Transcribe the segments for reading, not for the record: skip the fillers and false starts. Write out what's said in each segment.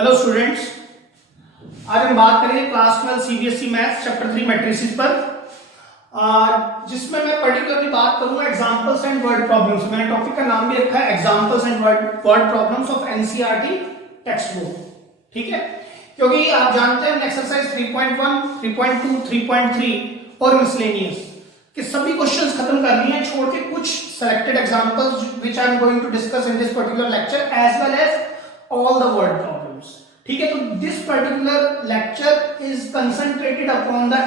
Hello students, आज हम बात करेंगे class 12 CBSE maths chapter 3 matrices पर, जिसमें मैं पर्टिकुलरली बात करूंगा एग्जांपल्स एंड वर्ड प्रॉब्लम्स। मैंने टॉपिक का नाम भी रखा है examples and word problems of NCERT text book. ठीक है, क्योंकि आप जानते हैं एक्सरसाइज 3.1, 3.2, 3.3 और मिसलेनियस कि सभी क्वेश्चंस खत्म कर लिए हैं, छोड़ के कुछ selected examples which I am going to discuss in this particular lecture as well as all the word problems. ठीक है, तो this particular lecture is concentrated upon the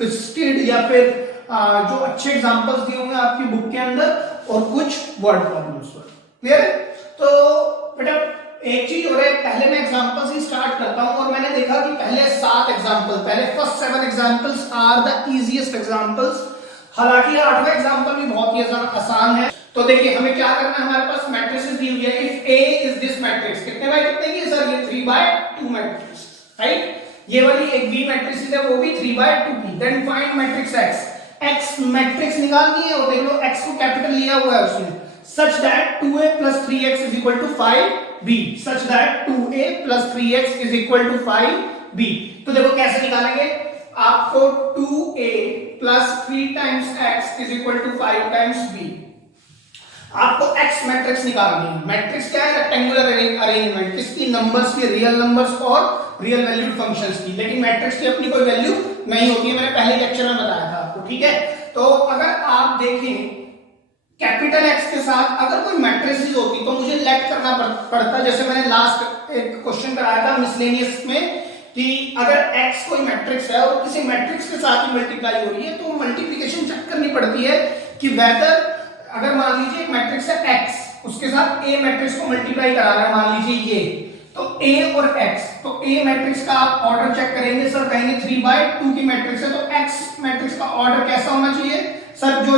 twisted या फिर जो अच्छे एग्जांपल्स दिए होंगे आपकी बुक के अंदर और कुछ वर्ड प्रॉब्लम्स पर। क्लियर है? तो बेटा एक चीज हो रही है, पहले मैं एग्जांपल्स ही स्टार्ट करता हूं और मैंने देखा कि पहले 7 एग्जांपल, पहले first 7 examples are the easiest examples. हालांकि 8वां एग्जांपल भी बहुत ही ज्यादा आसान है। तो देखिए हमें क्या करना है, हमारे पास मैट्रिसेस दी हुई है। If A is this matrix, कितने बाय कितने की सर? ये 3/2 मैट्रिक्स, राइट? ये वाली एक B मैट्रिक्स है, वो भी 3/2 की। Then find matrix X। X matrix निकालनी है और देख लो X को कैपिटल लिया हुआ है उसने, such that 2A plus 3X is equal to 5B, such that 2A plus 3X is equal to 5B। तो देखो कैसे निकालेंगे, आपको 2A plus 3 times X is equal to 5 times B। आपको X मैट्रिक्स निकालनी है। मैट्रिक्स क्या है? रेक्टेंगुलर अरेंजमेंट, किसकी? नंबर्स की, रियल नंबर्स और रियल वैल्यूड फंक्शंस की। लेकिन मैट्रिक्स की अपनी कोई वैल्यू नहीं होती है, मैंने पहले लेक्चर में बताया था आपको। ठीक है, तो अगर आप देखें कैपिटल X के साथ अगर कोई मैट्रिक्स होती तो मुझे लेट करना पड़ता, जैसे मैंने लास्ट एक क्वेश्चन कराया था मिसलेनियस में कि अगर X कोई मैट्रिक्स है और किसी मैट्रिक्स के साथ ही मल्टीप्लाई हो रही है तो मल्टीप्लिकेशन चेक करनी पड़ती है कि वेदर, अगर मान लीजिए एक मैट्रिक्स है X, उसके साथ A मैट्रिक्स को मल्टीप्लाई करा रहा है, मान लीजिए ये, तो A और X, तो A मैट्रिक्स का आप ऑर्डर चेक करेंगे, सर कहेंगे 3/2 की मैट्रिक्स है, तो X मैट्रिक्स का ऑर्डर कैसा होना चाहिए सर? जो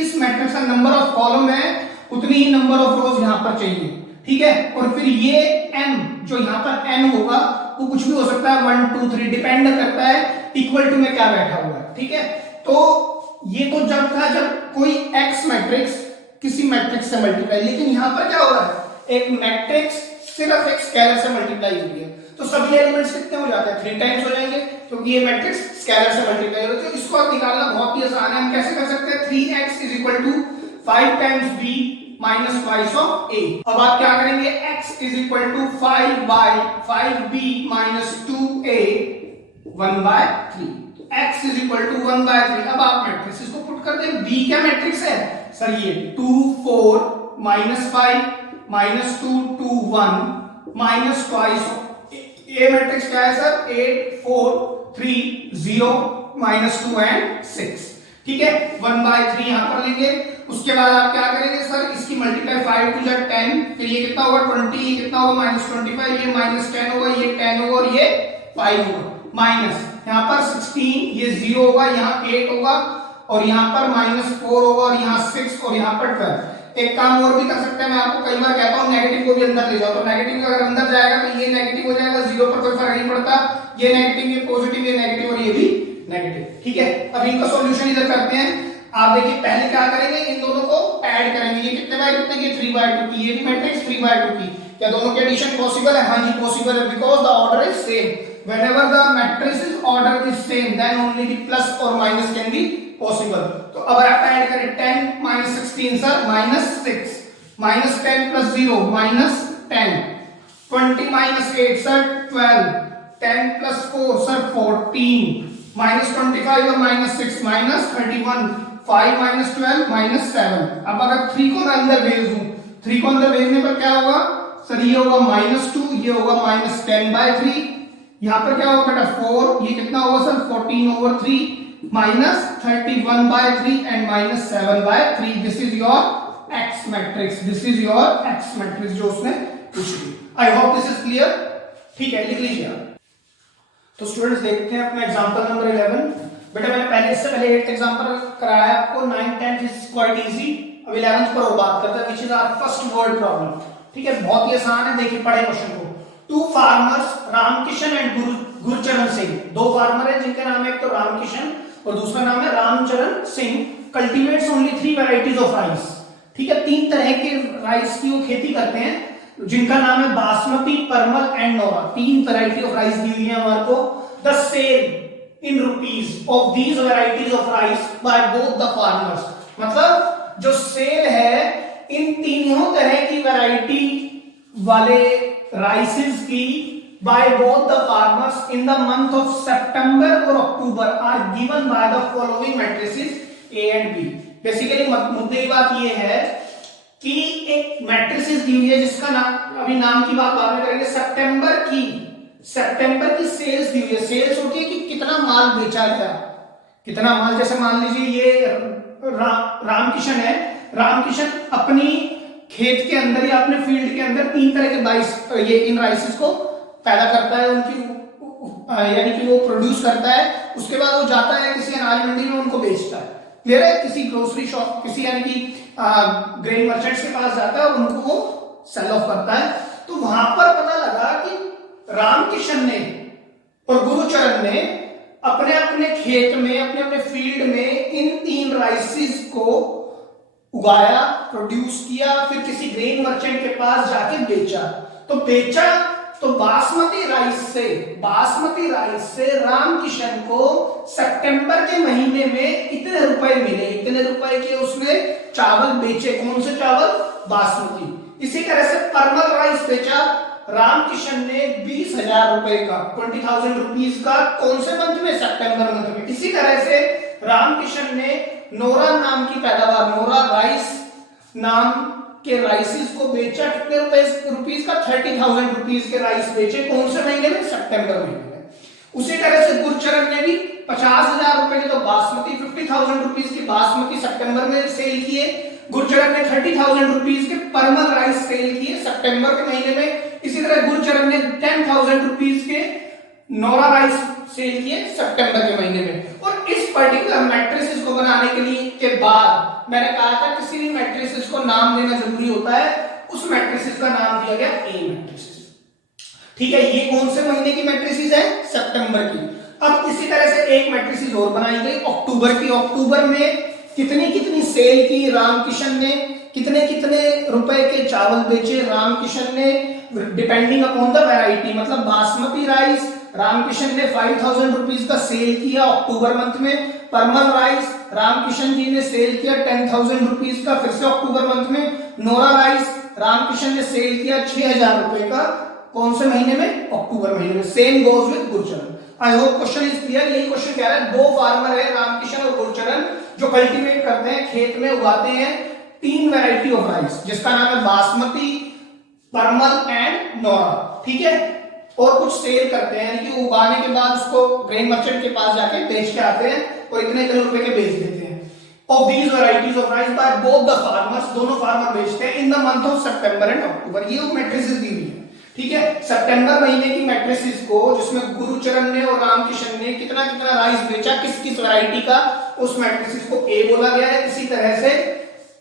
इस मैट्रिक्स का नंबर ऑफ कॉलम है उतनी ही नंबर ऑफ रोज यहां पर चाहिए। ठीक है, और फिर ये M जो यहां पर N होगा वो कुछ भी हो सकता है, 1 2 3, डिपेंड करता है इक्वल टू में क्या बैठा हुआ है। ठीक है, तो ये तो जब था जब कोई X मैट्रिक्स किसी मैट्रिक्स से मल्टीप्लाई, लेकिन यहां पर क्या हो रहा है, एक मैट्रिक्स सिर्फ एक स्केलर से मल्टीप्लाई हो रही है, तो सभी एलिमेंट्स कितने हो जाते हैं? 3 टाइम्स हो जाएंगे, क्योंकि ये मैट्रिक्स स्केलर से मल्टीप्लाई हो रही है। तो इसको आप निकालना बहुत ही आसान है। हम कैसे कर सकते हैं? 3x is equal to 5 times b minus twice of a। अब आप क्या करेंगे? x is equal to 5/5b minus 2a 1/3। x is equal to 1/3। अब आप मैट्रिक्स इसको पुट कर दें। b क्या मैट्रिक्स है सर? ये 2 4 -5 -2 2 1 minus twice of a matrix क्या है सर? 8 4 3 0 -2 and 6। ठीक है, 1/3 यहां पर लेंगे। उसके बाद आप क्या करेंगे सर? इसकी मल्टीप्लाई 5 2 10, फिर ये कितना होगा 20, ये कितना होगा -25, ये -10 होगा, ये 10 होगा और ये 5 होगा, माइनस यहां पर 16, ये 0 होगा, यहां 8 होगा और यहां पर -4 होगा और यहां 6 और यहां पर 12। एक काम और भी कर सकते हैं, मैं आपको कई बार कहता हूं नेगेटिव को भी अंदर ले जाओ, तो नेगेटिव अगर अंदर जाएगा तो ये नेगेटिव हो जाएगा, 0 पर कोई फर्क नहीं पड़ता, ये नेगेटिव ये पॉजिटिव, ये नेगेटिव और ये भी नेगेटिव। ठीक है, अब इनका सॉल्यूशन इधर करते हैं। आप देखिए पहले क्या करेंगे, इन दोनों को ऐड करेंगे। ये कितने बाय कितने की? 3/2 की। ये भी मैट्रिक्स 3/2 की। क्या दोनों की एडिशन पॉसिबल है? हां जी पॉसिबल है, because the order is same. Whenever the matrices order is same, then only the plus or minus can be possible। तो अब आप ऐड करें 10 minus 16 sir -6, -10 plus 0 -10, 20 minus 8 sir 12, 10 plus 4 sir 14, -25 और -6 -31, 5 minus 12 -7। अब अगर 3 को मैं अंदर भेज दूं, 3 को अंदर भेजने पर क्या होगा सर? ये होगा -2, ये होगा -10/3, यहां पर क्या होगा बेटा 4, ये कितना होगा sir 14/3 -31/3 and -7/3। This is your X matrix, this is your X matrix जो उसने पूछ ली। I hope this is clear. ठीक है, लिख लीजिए आप। तो स्टूडेंट्स देखते हैं अपना एग्जांपल नंबर 11। बेटा मैंने पहले इससे पहले 8th एग्जांपल कराया आपको, 9 10 इज क्वाइट इजी। अब 11th पर वो बात करते हैं, which is our first word problem. ठीक है, बहुत ही आसान है, देखिए पढ़े क्वेश्चन को। 2 farmers Ramkishan and Gurcharan Singh, 2 farmer हैं जिनका नाम है एक तो रामकिशन और दूसरा नाम है Ramcharan Singh, cultivates only 3 varieties of rice. ठीक है, 3 तरह के राइस की वो खेती करते हैं जिनका नाम है बासमती, परमल एंड नोरा, तीन वैरायटी ऑफ राइस दी हुई है हमारे को। The sale in rupees of these varieties of rice by both the farmers, मतलब जो सेल है इन तीनों तरह की वैरायटी वाले राइसेस की by both the farmers in the month of September or October are given by the following matrices A and B। Basically मुद्दे की बात ये है कि एक मैट्रिसेस दी हुई है जिसका नाम, अभी नाम की बात बाद में करेंगे, सितंबर की सेल्स दी हुई है। सेल्स होती है कि कितना माल बेचा गया, कितना माल, जैसे मान लीजिए ये रामकिशन है, रामकिशन अपनी खेत के अंदर या अपने फील्ड के अंदर तीन तरह के ये इन राइसेस को पैदा करता है, उनकी यानी कि वो प्रोड्यूस करता है, उसके बाद वो जाता है किसी अनाज मंडी में उनको बेचता है, क्लियर है, किसी ग्रोसरी शॉप, किसी यानी कि ग्रेन मर्चेंट्स के पास जाता है और उनको वो सेल ऑफ करता है। तो वहां पर पता लगा कि रामकिशन ने और गुरुचरण ने अपने अपने खेत में, अपने अपने फील्ड में इन तीन राइसेस को उगाया, प्रोड्यूस किया, फिर किसी ग्रेन मर्चेंट के पास जाके बेचा। तो बासमती राइस से रामकिशन को सितंबर के महीने में इतने रुपए मिले, इतने रुपए के उसने चावल बेचे। कौन से चावल? बासमती। इसी तरह से परमल राइस बेचा रामकिशन ने 20,000 रुपए का, 20,000 रुपीज का, कौन से मंथ में? सितंबर मंथ में। इसी तरह से रामकिशन ने नोरा नाम की पैदावार, नोरा राइस नाम के राइसेस को बेचा, कितने रुपीस का? 30,000 रुपीस के राइस बेचे, कौन से महीने में? सितंबर महीने में। उसी तरह से गुरचरण ने भी 50,000 रुपए के तो बासमती, 50,000 रुपीस की बासमती सितंबर में सेल किए। गुरचरण ने 30,000 रुपीस के परमल राइस सेल किए सितंबर के महीने में। इसी तरह गुरचरण ने 10,000 रुपीस के नोरा राइस सेल किए सितंबर के महीने में। और इस पर्टिकुलर मैट्रिसेस को बनाने के लिए के बाद मैंने कहा था किसी भी मैट्रिसेस को नाम देना जरूरी होता है, उस मैट्रिसेस का नाम दिया गया ए मैट्रिसेस। ठीक है, ये कौन से महीने की मैट्रिसेस है? सितंबर की। अब इसी तरह से एक मैट्रिसेस और बनाई गई अक्टूबर की। अक्टूबर में कितनी कितनी सेल की रामकिशन ने, कितने कितने रुपए के चावल बेचे रामकिशन ने, डिपेंडिंग अपॉन द वैरायटी, मतलब बासमती राइस रामकिशन ने 5,000 रुपीज का सेल किया अक्टूबर मंथ में। परमल राइस रामकिशन जी ने सेल किया 10,000 रुपीज का, फिर से अक्टूबर मंथ में। नोरा राइस रामकिशन ने सेल किया 6,000 रुपए का, कौन से महीने में? अक्टूबर महीने में। Same goes with Gurcharan. I hope question is clear. यही क्वेश्चन कह रहा है, दो फार्मर है रामकिशन और गुरचरण जो कल्टीवेट करते हैं, खेत में उगाते हैं तीन वैरायटी ऑफ राइस, जिसका नाम है बासमती, परमल एंड नोरा। ठीक है, और कुछ सेल करते हैं, यानी कि उगाने के बाद उसको ग्रेन मर्चेंट के पास जाके बेच के आते हैं और इतने रुपए के बेच देते हैं। Of these varieties of rice by both the farmers, दोनों फार्मर बेचते हैं in the month of September and October. ये मैट्रिसेस दी हुई है। ठीक है, सितंबर महीने की मैट्रिसेस को, जिसमें गुरुचरण ने और रामकिशन ने कितना कितना राइस बेचा, किस किस वैरायटी का, उस मैट्रिसेस को ए बोला गया है। इसी तरह से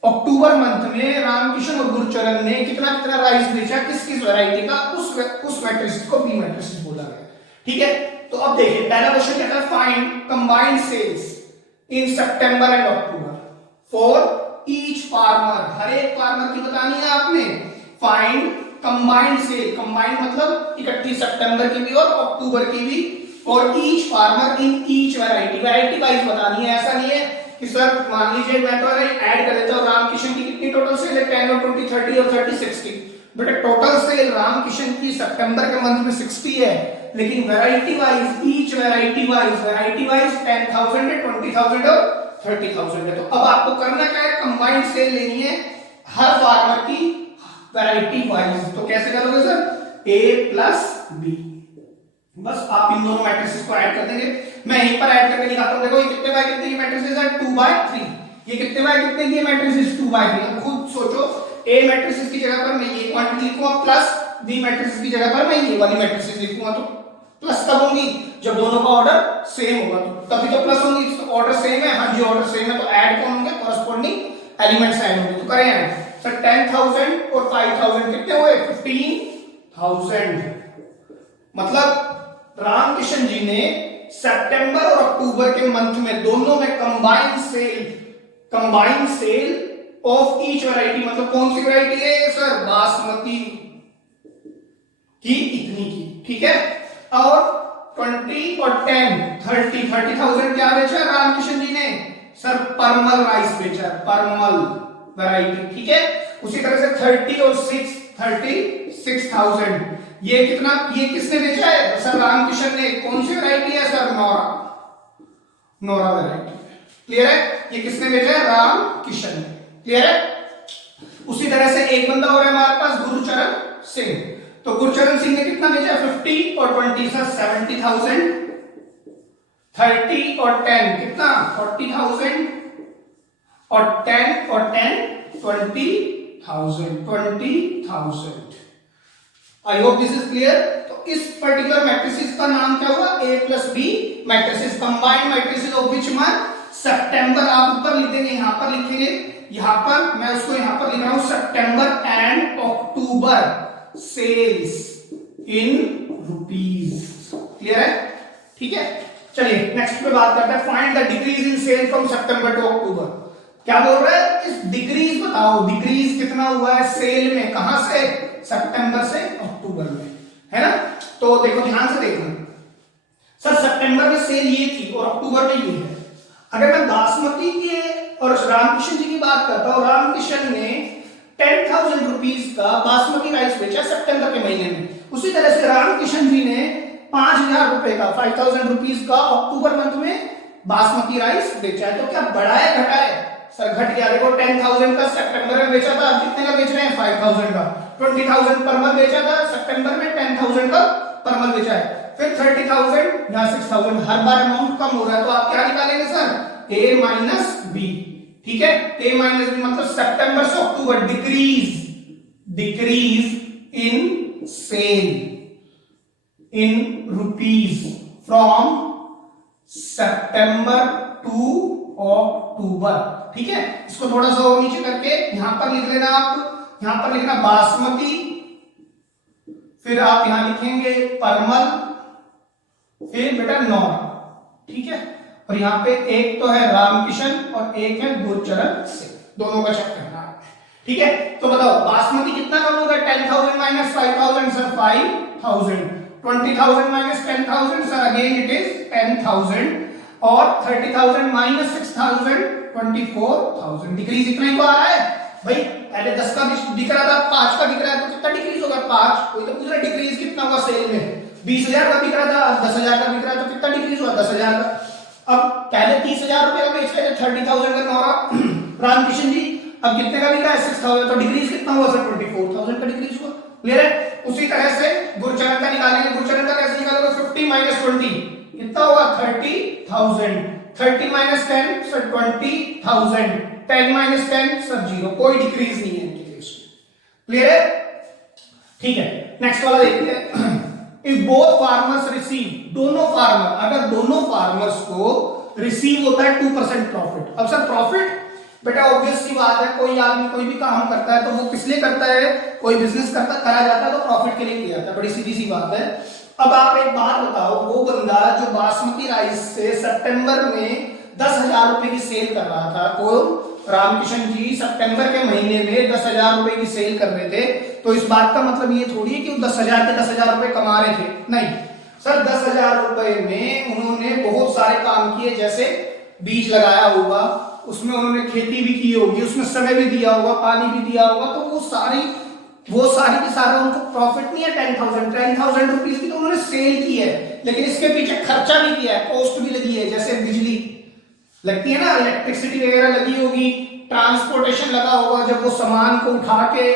अक्टूबर मंथ में रामकिशन और गुरचरण ने कितना कितना राइस बेचा, किस किस वैरायटी का, उस मैट्रिक्स को बी मैट्रिक्स बोला गया। ठीक है, तो अब देखिए पहला क्वेश्चन क्या था, find combined sales in September and October for each farmer. हर एक फार्मर की बतानी है आपने। फाइंड कंबाइंड सेल, कंबाइंड मतलब इकट्ठी सितंबर की भी और अक्टूबर की भी, और each farmer in each variety, variety wise बतानी है। ऐसा नहीं है कि सर मान लीजिए मैं तो ऐड कर देता हूं रामकिशन की कितनी टोटल सेल है, 10 और 20, 30 और 30, 60। बेटा टोटल सेल रामकिशन की सितंबर के मंथ में 60 है, लेकिन variety wise, each variety wise 10,000 है, 20,000 और 30,000 है। तो अब आपको करना क्या है, कंबाइंड सेल लेनी है हर फार्मर की वैरायटी वाइज। तो कैसे करोगे सर, A प्लस B। बस आप इन दोनों मैट्रिसेस को ऐड कर देंगे। मैं यहीं पर ऐड करके दिखाता हूं। देखो ये कितने बाय कितने की मैट्रिसेस है, 2/3। ये कितने बाय कितने की मैट्रिसेस, 2/3। अब खुद सोचो, A मैट्रिसेस की जगह पर मैं ये क्वांटिटी लिखूंगा, प्लस B मैट्रिसेस की जगह पर मैं ये वाली मैट्रिसेस लिखूंगा। तो प्लस तब होंगी जब दोनों का ऑर्डर सेम होगा, तो तभी तो प्लस होंगी। तो ऑर्डर सेम है, हाँ जी ऑर्डर सेम है, तो ऐड कौन होंगे, कॉरेस्पॉन्डिंग एलिमेंट्स ऐड होंगे। तो करें ऐड। सर 10,000 और 5,000 कितने हुए, 15,000। मतलब रामकिशन जी ने सितंबर और अक्टूबर के मंथ में दोनों में combined sale of each variety, मतलब कौन सी वैरायटी है सर, बासमती, कि इतनी की, ठीक है। और 20 और 10 30,000 क्या बेचा रामकिशन जी ने? सर परमल राइस बेचा, परमल वैरायटी, ठीक है। उसी तरह से 30 और 6 36,000, ये कितना, ये किसने बेचा है? सर रामकिशन ने। कौन सी वैरायटी है सर? नोरा वैरायटी, क्लियर है। ये किसने बेचा है? रामकिशन ने, क्लियर है। उसी तरह से एक बंदा और है हमारे पास, गुरुचरण सिंह। तो गुरुचरण सिंह ने कितना बेचा? 50 और 20 सर 70,000, 30 और 10 कितना? 40,000 और 10 और 10 20,000। I hope this is clear. तो इस पर्टिकुलर मैट्रिसेस का नाम क्या हुआ? A plus B matrices, combined matrices of which month? September. आप ऊपर लिख देंगे, यहां पर लिखेंगे, यहां पर मैं उसको यहां पर लिख रहा हूं, September and October sales in rupees, clear है, ठीक है। चलिए नेक्स्ट पे बात करते हैं, find the decrease in sale from September to October. क्या बोल रहा है? इस डिक्रीज बताओ, डिक्रीज कितना हुआ है सेल में, कहां से? सितंबर से अक्टूबर में, है ना। तो देखो ध्यान से देखना, सर सितंबर में सेल ये थी और अक्टूबर में ये है। अगर मैं बासमती के और रामकिशन जी की बात करता हूं, रामकिशन ने 10,000 रुपीज का बासमती राइस बेचा सितंबर के महीने में। उसी तरह से रामकिशन जी ने 5,000 रुपए का 5,000 रुपीज का अक्टूबर मंथ में बासमती राइस बेचा है। तो क्या बढ़ा है घटा है? सर घट गया। देखो 10,000 का सितंबर में बेचा था, कितने का बेच रहे हैं? 5,000 का। 20,000 परमल बेचा था सितंबर में, 10,000 का परमल बेचा है। फिर 30,000 या 6,000, हर बार अमाउंट कम हो रहा है, तो आप क्या निकालेंगे सर? A माइनस बी, ठीक है। A माइनस बी मतलब सितंबर से अक्टूबर, decrease in sale in rupees from September to October, ठीक है। इसको थोड़ा सा और नीचे करके यहां पर लिख लेना, आप यहां पर लिखना बासमती, फिर आप यहां लिखेंगे परमल, फिर बेटा नौर, ठीक है। और यहां पे एक तो है रामकिशन और एक है गुरचरण सिंह, दोनों का चेक करना है, ठीक है। तो बताओ बासमती कितना कम होगा? 10,000 minus 5,000 sir 5,000, 20,000 minus 10,000 sir again it is 10,000, और 30,000 माइनस 6,000 24,000। डिक्रीज इतना ही तो आ रहा है भाई। पहले 10 का दिख रहा था, 5 का दिख रहा है, तो कितना डिक्रीज होगा? 5। कोई तो पूछ रहा है डिक्रीज कितना होगा सेल में? 20,000 का दिख रहा था, 10,000 का दिख रहा है, तो कितना डिक्रीज हुआ? 10,000 का। अब पहले 30,000 रुपए का बेच रहे थे, 30,000 का नौरा रामकिशन जी, अब कितने का बिक रहा है? 6,000, तो डिक्रीज कितना हुआ सर? 24,000 का डिक्रीज हुआ, क्लियर है। उसी तरह से गुरचरण का निकालेंगे, गुरचरण का कैसे निकालोगे? 50 माइनस 20 कितना होगा? 30,000, 30 माइनस 10 सर 20,000, 10 माइनस 10 सर 0, कोई डिक्रीज नहीं है इनके केस में, क्लियर है, ठीक है। नेक्स्ट वाला देखते हैं, इफ बोथ फार्मर्स रिसीव, दोनों फार्मर, अगर दोनों फार्मर्स को रिसीव होता है 2% प्रॉफिट। अब सर प्रॉफिट बेटा ऑब्वियस सी बात है, कोई आदमी कोई भी काम करता है तो वो किस लिए करता है? कोई बिजनेस करा जाता है तो प्रॉफिट के लिए किया जाता है, बड़ी सीधी सी बात है। अब आप एक बात बताओ, वो बंदा जो बासमती राइस से सितंबर में 10,000 रुपए की सेल कर रहा था, तो रामकिशन जी सितंबर के महीने में 10,000 रुपए की सेल कर रहे थे, तो इस बात का मतलब ये थोड़ी है कि वो 10,000 के 10,000 रुपए कमा रहे थे, नहीं सर। 10,000 रुपए में उन्होंने बहुत सारे काम किए, जैसे बीज लगाया होगा, उसमें उन्होंने खेती भी की होगी, उसमें समय भी दिया होगा, पानी भी दिया होगा, तो वो सारी की सारा उनको प्रॉफिट नहीं है। 10,000 रुपीज की तो उन्होंने सेल की है, लेकिन इसके पीछे खर्चा भी किया है, कॉस्ट भी लगी है, जैसे बिजली लगती है ना, इलेक्ट्रिसिटी वगैरह लगी होगी, ट्रांसपोर्टेशन लगा होगा, जब वो सामान को उठा के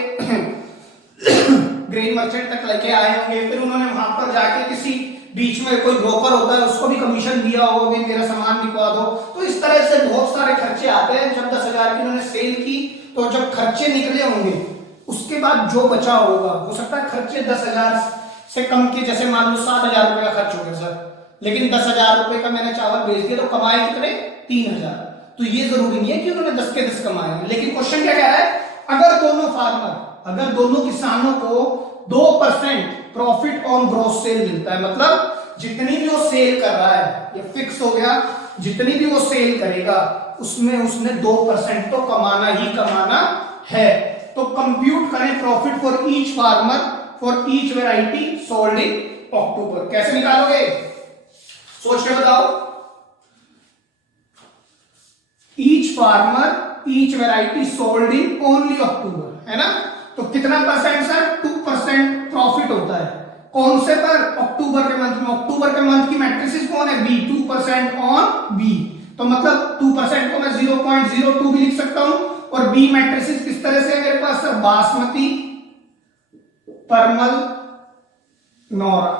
ग्रेन मर्चेंट तक लेके आए होंगे, फिर उन्होंने वहां पर जाके किसी बीच में कोई ब्रोकर होता है उसको भी कमीशन दिया होगा कि मेरा सामान बिकवा दो। तो इस तरह से बहुत सारे खर्चे आते हैं। जब 10,000 की उन्होंने सेल की, तो जब खर्चे निकले होंगे उसके बाद जो बचा होगा, हो सकता है खर्चे 10,000 से कम के, जैसे मान लो 7,000 रुपए का खर्च हो गया सर, लेकिन 10,000 रुपए का मैंने चावल बेच दिया, तो कमाए कितने? 3,000। तो ये जरूरी नहीं है कि उन्होंने 10 के 10 कमाए, लेकिन क्वेश्चन क्या कह रहा है, अगर दोनों किसानों को 2% प्रॉफिट ऑन ग्रॉस सेल मिलता है, मतलब जितनी भी वो सेल कर रहा है, ये फिक्स हो गया, जितनी भी वो सेल करेगा उसमें उसने 2% तो कमाना ही कमाना है। तो कंप्यूट करें profit for each farmer for each variety sold in October. कैसे निकालोगे, सोच के बताओ। Each farmer each variety sold in only October, है ना। तो कितना परसेंट सर, 2% प्रॉफिट होता है। कौन से पर, अक्टूबर के मंथ में। अक्टूबर के मंथ की मैट्रिक्स कौन है, बी, 2% ऑन बी। तो मतलब 2% को मैं 0.02 भी लिख सकता हूं। और बी मैट्रिक्स किस तरह से है मेरे पास सर, बासमती, परमल, नौरा,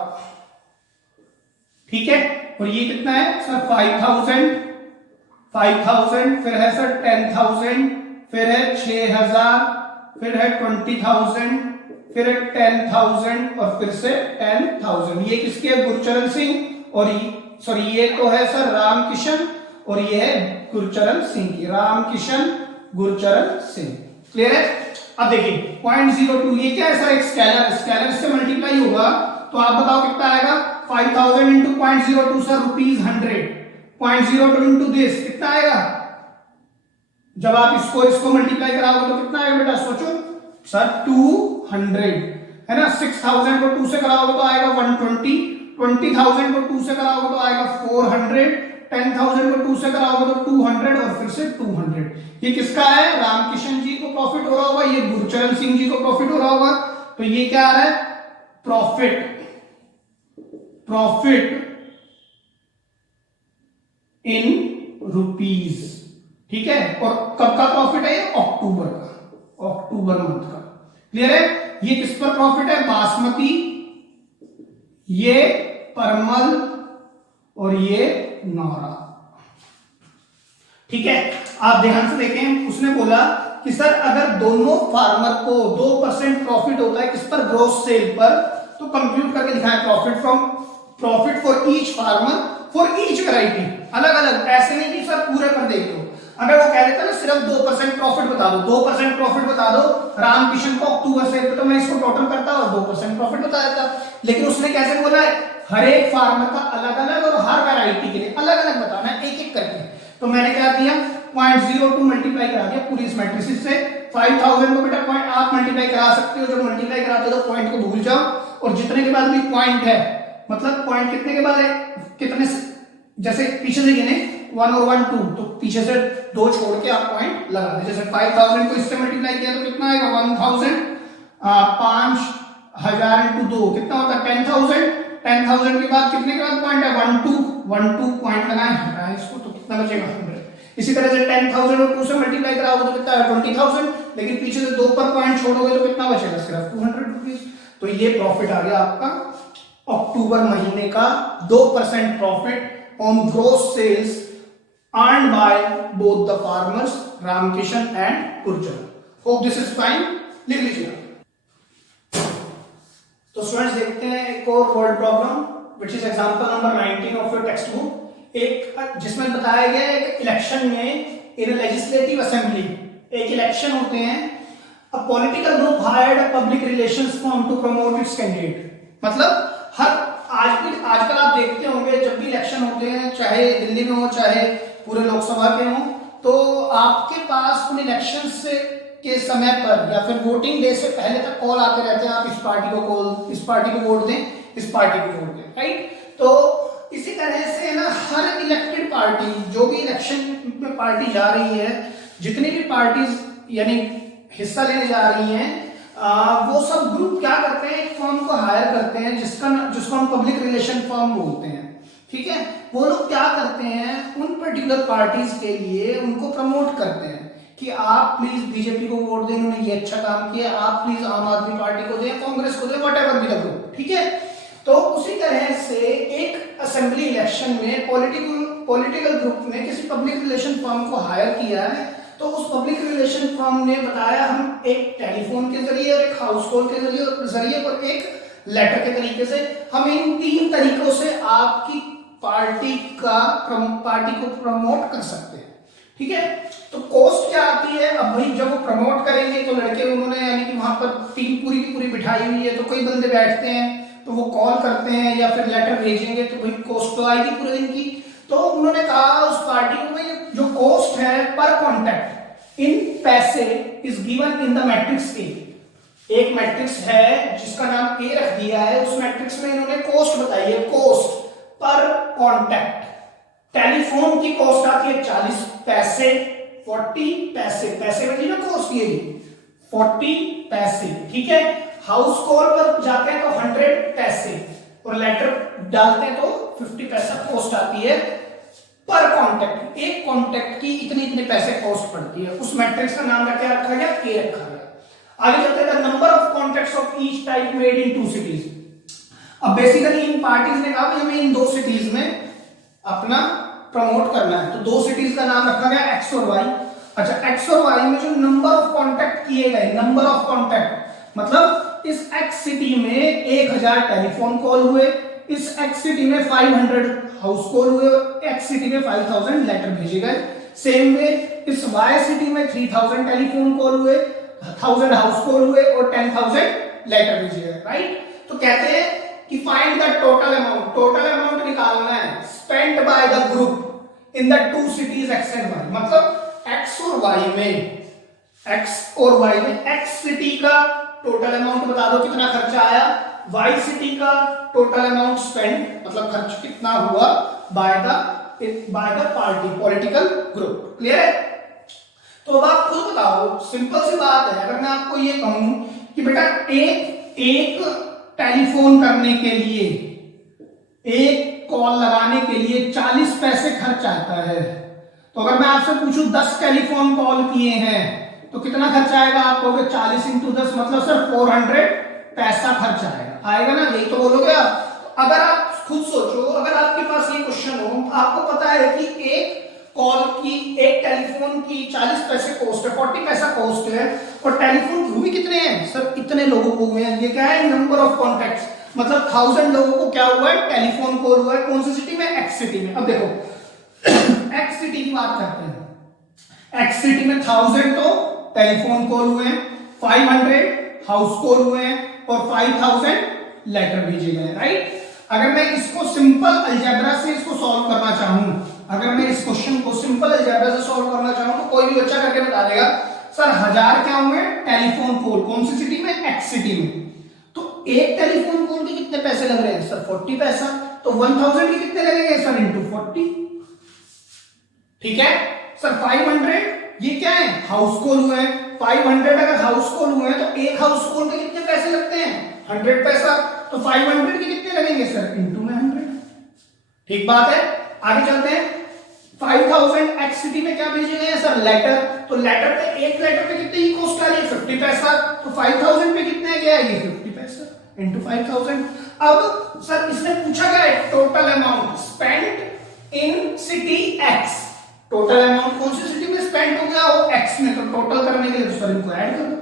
ठीक है। और ये कितना है सर, 5000, फिर है सर 10,000, फिर है 6,000, फिर है 20,000, फिर है 10,000 और फिर से 10,000। ये किसके है, गुरचरण सिंह। और सॉरी ये तो है सर रामकिशन और ये है गुरचरण सिंह की, रामकिशन गुरचरण सिंह। क्लियर है। अब देखिए 0.02 ये क्या है सर, एक स्केलर, स्केलर से मल्टीप्लाई होगा तो आप बताओ कितना आएगा। 5,000 इंटू 0.02 सर ₹100। 0.02 इंटू दिस कितना आएगा, जब आप इसको मल्टीप्लाई कराओगे तो कितना आएगा बेटा, सोचो सर 200, है ना। 6,000 को 2 से कराओगे तो आएगा 120, 20,000 को 2 से कराओगे तो आएगा 400, 10,000 को 2 से कराओगे तो 200 और फिर से 200। ये किसका है, रामकिशन जी को प्रॉफिट हो रहा होगा, ये गुरचरण सिंह जी को प्रॉफिट हो रहा होगा। तो ये क्या आ रहा है, प्रॉफिट इन रुपीज, ठीक है। और कब का प्रॉफिट है, ये अक्टूबर का, अक्टूबर मंथ का। क्लियर है। ये किस पर प्रॉफिट है, बासमती, ये परमल और ये नौरा, ठीक है। आप ध्यान से देखें, उसने बोला कि सर अगर दोनों फार्मर को 2% प्रॉफिट होता है किस पर, ग्रोस सेल पर, तो कंप्यूट करके दिखाएं profit for each farmer for each variety, अलग अलग। ऐसे नहीं कि सर पूरे पर देख लो। अगर वो कह देता ना सिर्फ 2% प्रॉफिट बता दो, 2% प्रॉफिट बता दो रामकिशन को अक्टूबर से, तो मैं इसको टोटल करता और 2% प्रॉफिट बता देता। लेकिन उसने कैसे बोला है, हर एक फार्मर का अलग अलग और हर वैरायटी के लिए अलग अलग बताना है, एक एक करके। तो मैंने क्या किया, 0.02 मल्टीप्लाई करा दिया पूरी इस मैट्रिक्स से। 5,000 को बेटा पॉइंट आप मल्टीप्लाई करा सकते हो, जब मल्टीप्लाई कराते हो तो पॉइंट को भूल जाओ, और जितने के बाद भी पॉइंट है, मतलब पॉइंट कितने के बाद है, कितने से, जैसे पीछे से गिने 1 और 1 2, तो पीछे से 2 छोड़ के आप पॉइंट लगा दें। जैसे 5,000 को इससे मल्टीप्लाई किया तो कितना आएगा, 1,000, 5,000 इंटू 2 कितना होता है, 10,000। 10,000 के बाद कितने के बाद पॉइंट है, 1 2 पॉइंट लगाए इसको, तो कितना बचेगा, 100। इसी तरह से 10,000 को 2 से मल्टीप्लाई कराओगे तो कितना है, 20,000। लेकिन पीछे से 2 पर पॉइंट छोड़ोगे तो कितना बचेगा, सिर्फ 200 रुपीज। तो ये प्रॉफिट आ गया आपका अक्टूबर महीने का, 2% profit on gross sales earned by both the farmers Ramkishan and Gurjar. Hope this is fine. लिख लीजिए। तो स्टूडेंट्स देखते हैं एक और word problem which is example number 19 of your textbook, एक जिसमें बताया गया है कि इलेक्शन में इन लेजिस्लेटिव असेंबली एक इलेक्शन होते हैं, a political group hired a public relations firm to promote its candidate. मतलब आजकल आप देखते होंगे जब भी इलेक्शन होते हैं, चाहे दिल्ली में हो चाहे पूरे लोकसभा के हो, तो आपके पास उन इलेक्शन से के समय पर या फिर वोटिंग डे से पहले तक कॉल आते रहते हैं, आप इस पार्टी को कॉल, इस पार्टी को वोट दें, इस पार्टी को वोट दें, राइट। तो इसी तरह से ना हर इलेक्टेड पार्टी, जो भी इलेक्शन में पार्टी जा रही है, जितनी भी पार्टीज यानी हिस्सा लेने जा रही हैं, वो सब ग्रुप क्या करते हैं, एक फर्म को हायर करते हैं जिसको हम पब्लिक रिलेशन फर्म बोलते हैं, ठीक है। वो लोग क्या करते हैं, उन पर्टिकुलर पार्टीज के लिए उनको प्रमोट करते हैं कि आप प्लीज बीजेपी को वोट दें, उन्होंने ये अच्छा काम किया, आप प्लीज आम आदमी पार्टी को दें, कांग्रेस को दें, व्हाटएवर भी लगो, ठीक है। तो उसी तरह से एक असेंबली इलेक्शन में पॉलिटिकल ग्रुप ने किसी पब्लिक रिलेशन फर्म को हायर किया है, तो उस पब्लिक रिलेशन फर्म ने बताया हम एक टेलीफोन के जरिए और एक हाउस कॉल के जरिए और एक लेटर के तरीके से हम इन 3 तरीकों से आपकी पार्टी को प्रमोट कर सकते हैं, ठीक है। तो कॉस्ट क्या आती है, अब भाई जब वो प्रमोट करेंगे तो लड़के उन्होंने यानी कि वहां पर टीम पूरी की पूरी बिठाई हुई है, तो कई बंदे बैठते हैं, तो वो कॉल करते हैं या फिर लेटर भेजेंगे, तो भाई कॉस्ट तो आएगी पूरे दिन की। तो उन्होंने कहा उस पार्टी को भाई जो कॉस्ट है पर कॉन्टैक्ट इन पैसे is given in the matrix A, एक मैट्रिक्स है जिसका नाम ए रख दिया है, उस मैट्रिक्स में इन्होंने कॉस्ट बताई है, कॉस्ट पर कॉन्टैक्ट। टेलीफोन की कॉस्ट आती है 40 पैसे, 40 पैसे, पैसे में ना कॉस्ट ये 40 पैसे, ठीक है। हाउस कॉल पर जाते हैं तो 100 पैसे और लेटर डालते हैं तो 50 पैसा कॉस्ट आती है पर कॉन्टैक्ट। एक कॉन्टैक्ट की इतने इतने पैसे कॉस्ट पड़ती है। उस मैट्रिक्स का नाम क्या रखा गया, ए रखा गया। आगे चलते हैं, number of contacts of each type made in 2 cities. अब बेसिकली इन पार्टीज ने कहा हमें इन 2 सिटीज में अपना प्रमोट करना है, तो 2 सिटीज का नाम रखा गया एक्स और वाई। अच्छा, एक्स और वाई में जो नंबर ऑफ कॉन्टैक्ट किए गए, नंबर ऑफ कॉन्टैक्ट मतलब इस एक्स सिटी में 1000 टेलीफोन कॉल हुए, इस एक्स सिटी में 500 हाउस कॉल हुए, एक्स सिटी में 5000 लेटर भेजे गए। सेम वे इस वाई सिटी में 3000 टेलीफोन कॉल हुए, 1000 हाउस कॉल हुए और 10000 लेटर भेजे गए, राइट। तो कहते हैं कि find the total amount, total amount निकालना है spent by the group in the 2 cities X and Y. मतलब एक्स और वाई में, एक्स और वाई में एक्स सिटी का टोटल अमाउंट बता दो कितना खर्चा आया, वाई सिटी का टोटल अमाउंट स्पेंड मतलब खर्च कितना हुआ by the party political group. Clear है? तो अब आप खुद बताओ, सिंपल सी बात है। अगर मैं आपको ये कहूं कि बेटा एक टेलीफोन करने के लिए, एक कॉल लगाने के लिए 40 पैसे खर्च आता है, तो अगर मैं आपसे पूछूं 10 टेलीफोन कॉल किए हैं तो कितना खर्च आएगा? आप कहोगे 40 × 10 मतलब सर 400 पैसा खर्च आएगा ना, यही तो बोलोगे आप। अगर आप खुद सोचो, अगर आपके पास ये क्वेश्चन हो, आपको पता है कि एक कॉल की, एक टेलीफोन की 40 पैसे कॉस्ट है, 40 पैसा कॉस्ट है, और टेलीफोन हुए कितने हैं सर? इतने लोगों को हुए हैं। ये क्या है? नंबर ऑफ कॉन्टैक्ट्स, मतलब 1000 लोगों को क्या हुआ है? टेलीफोन कॉल हुआ है। कौन सी सिटी में? एक्स सिटी में। अब देखो एक्स सिटी की बात करते हैं। एक्स सिटी में 1000 तो टेलीफोन कॉल हुए हैं, 500 हाउस कॉल हुए हैं और 5000 लेटर भेजे गए, राइट। अगर मैं इसको सिंपल अलजेब्रा से इसको सॉल्व करना चाहूं, अगर मैं इस क्वेश्चन को सिंपल अलजेब्रा से सॉल्व करना चाहूं तो कोई भी बच्चा करके बता देगा सर 1000 क्या हुए टेलीफोन कॉल, कौन सी सिटी में? एक्स सिटी में। तो एक टेलीफोन कॉल के कितने पैसे लग रहे हैं सर? 40 पैसा। तो 1000 के कितने लगेंगे सर? × 40, ठीक है सर। 500 ये क्या है? हाउस कॉल हुए हैं। 500 अगर हाउस कॉल हुए हैं तो एक हाउस कॉल के कितने पैसे लगते हैं? 100 पैसा। तो 500 के कितने लगेंगे सर? × 100, ठीक बात है। आगे चलते हैं। 5000 एक्स सिटी में क्या भेजे गए हैं सर? लेटर। तो लेटर पे, एक लेटर पे कितने की कॉस्ट आ रही है? 50 पैसा। तो 5000 पे कितने क्या है? 50 पैसा × 5000। अब सर इसने पूछा क्या है? Total amount spent in city x. Total amount कौन सी सिटी में स्पेंड हो गया? वो एक्स में। तो टोटल करने के लिए तो सर इनको ऐड कर दो,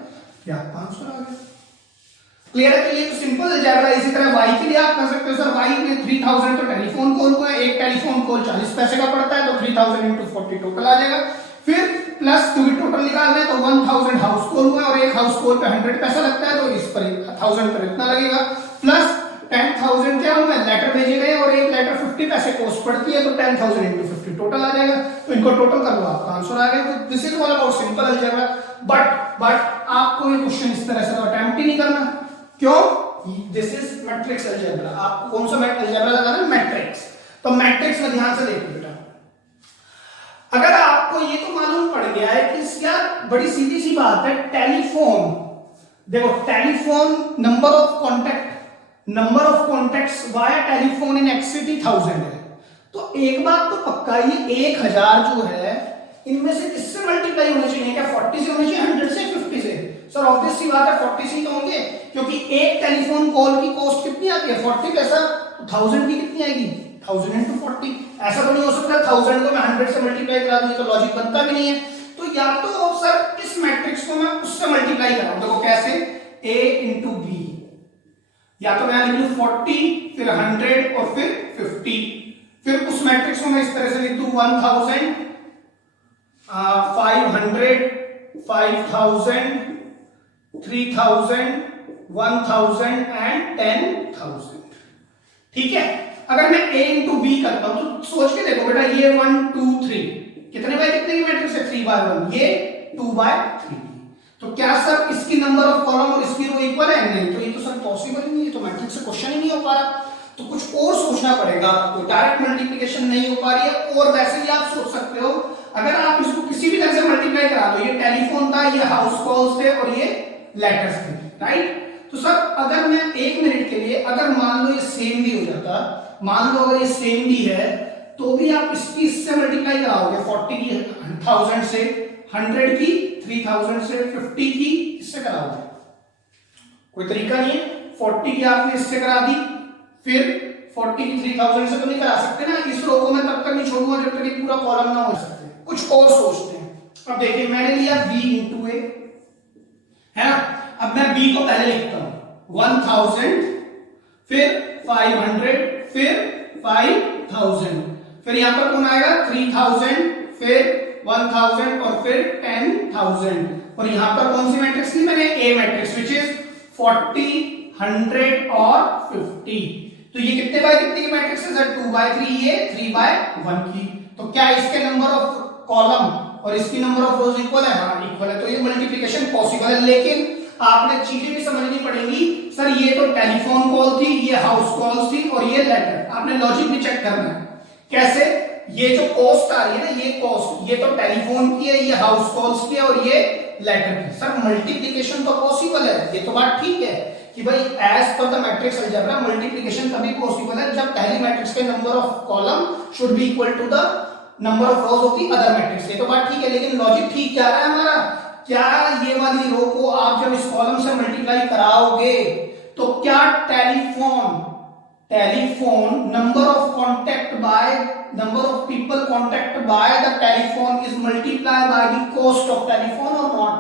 क्या 500 आ गया। क्लियर है? तो ये तो सिंपल अलजेब्रा। इसी तरह वाई के लिए आप कर सकते हो सर, वाई में 3000 तो टेलीफोन कॉल हुआ है, एक टेलीफोन कॉल 40 पैसे का पड़ता है, तो 3000 × 40 टोटल आ जाएगा। फिर प्लस क्योंकि टोटल निकालना है तो 1000 हाउस कॉल हुआ और एक हाउस कॉल पे 100 पैसा लगता है, तो इस पर 1000 पर इतना लगेगा। प्लस 10000 क्या होगा? लेटर भेजे गए और एक लेटर 50 पैसे कॉस्ट पड़ती है, तो 10000 × 50 टोटल आ जाएगा। तो इनको टोटल कर लो, आपका आंसर आ गया। तो this is all about simple algebra. But आपको ये क्वेश्चन इस तरह से तो अटेम्प्ट ही नहीं करना। क्यों? This is matrix algebra. आपको कौन सा अलजेब्रा लगाना है? मैट्रिक्स। तो मैट्रिक्स में ध्यान से देखो बेटा, अगर आपको ये तो मालूम पड़ गया है कि यार बड़ी सीधी सी बात है, टेलीफोन, देखो telephone number of contacts via telephone in x city 1000 है। तो एक बात तो पक्का, ये 1000 जो है इनमें से किससे मल्टीप्लाई होने चाहिए? क्या 40 से होने चाहिए? 100 से? 50 से? सर ऑब्वियस सी बात है 40 से तो होंगे, क्योंकि एक टेलीफोन कॉल की कॉस्ट कितनी आती है? 40 पैसा। 1000 की कितनी आएगी? 1000 × 40। ऐसा तो नहीं हो सकता 1000 को मैं 100 से मल्टीप्लाई करा दूं, तो लॉजिक बनता भी नहीं है। तो या तो सर इस मैट्रिक्स को मैं उससे मल्टीप्लाई कराऊं, देखो कैसे? a × b, या तो मैं लिख लूं 40 फिर 100 और फिर 50। फिर उस मैट्रिक्स को मैं इस तरह से लिख दूं 1000 500 5000 3000 1000 एंड 10000, ठीक है। अगर मैं a × b करता हूं तो सोच के देखो बेटा, ये 1 2 3 कितने बाय कितने की मैट्रिक्स है? 3 बाय 1, ये 2 बाय 3। तो क्या सर इसकी नंबर ऑफ कॉलम और इसकी रो इक्वल है? नहीं, तो ये तो सर पॉसिबल ही नहीं है, तो मैट्रिक्स से क्वेश्चन ही नहीं हो पा रहा। तो कुछ और सोचना पड़ेगा आपको, डायरेक्ट मल्टीप्लिकेशन नहीं हो पा रही है। और वैसे भी आप सोच सकते हो, अगर आप इसको किसी भी तरह से मल्टीप्लाई करा दो, ये टेलीफोन था, ये हाउस कॉल्स थे और ये लेटर्स थे, राइट? तो सर अगर मैं 1 मिनट के लिए, अगर मान लो ये सेम भी हो जाता, मान लो अगर ये सेम भी है, तो भी आप इससे मल्टीप्लाई कराओगे, 40 की 1000 से, 100 की 3000 से, 50 की इससे कराओगे, कोई तरीका नहीं है। 40 की आपने इससे करा दी, फिर 40 की 3000 से तो नहीं करा सकते ना। इस रो को मैं तब तक नहीं छोड़ूंगा जब तक ये पूरा कॉलम ना हो सकते। कुछ और सोचते हैं। अब देखिए मैंने लिया b इंटू ए, है ना। अब मैं b को पहले लिखता हूं 1000, फिर 500, फिर 5000, फिर यहां पर कौन आएगा 3000, फिर 1000 और फिर 10000, और यहां पर कौन सी मैट्रिक्स ली मैंने? ए मैट्रिक्स, विच इज 40, 100 और 50। तो ये कितने बाय कितने की मैट्रिक्स है सर? 2/3, ये 3/1 की। तो क्या इसके नंबर ऑफ कॉलम और इसकी नंबर ऑफ रोज इक्वल है? हाँ इक्वल है, तो ये मल्टीप्लिकेशन पॉसिबल है। लेकिन आपने चीजें भी समझनी पड़ेगी। सर ये तो टेलीफोन कॉल थी, ये हाउस कॉल्स थी और ये लेटर। आपने लॉजिक भी चेक करना है। कैसे? ये जो कॉस्ट आ रही है ना, ये कॉस्ट, ये तो टेलीफोन की है, ये हाउस कॉल्स की है और ये लेटर की। सर मल्टीप्लिकेशन तो पॉसिबल है, ये तो बात ठीक है कि भाई as per the matrix algebra multiplication तभी पॉसिबल है जब पहली मैट्रिक्स के number of column should be equal to the number of rows of the other matrix. ये तो बात ठीक है, लेकिन लॉजिक ठीक क्या है हमारा? क्या ये वाली रो को आप जब इस कॉलम से मल्टीप्लाई कराओगे तो क्या telephone number of contact by number of people contact by the telephone is multiply by the cost of telephone और नॉट?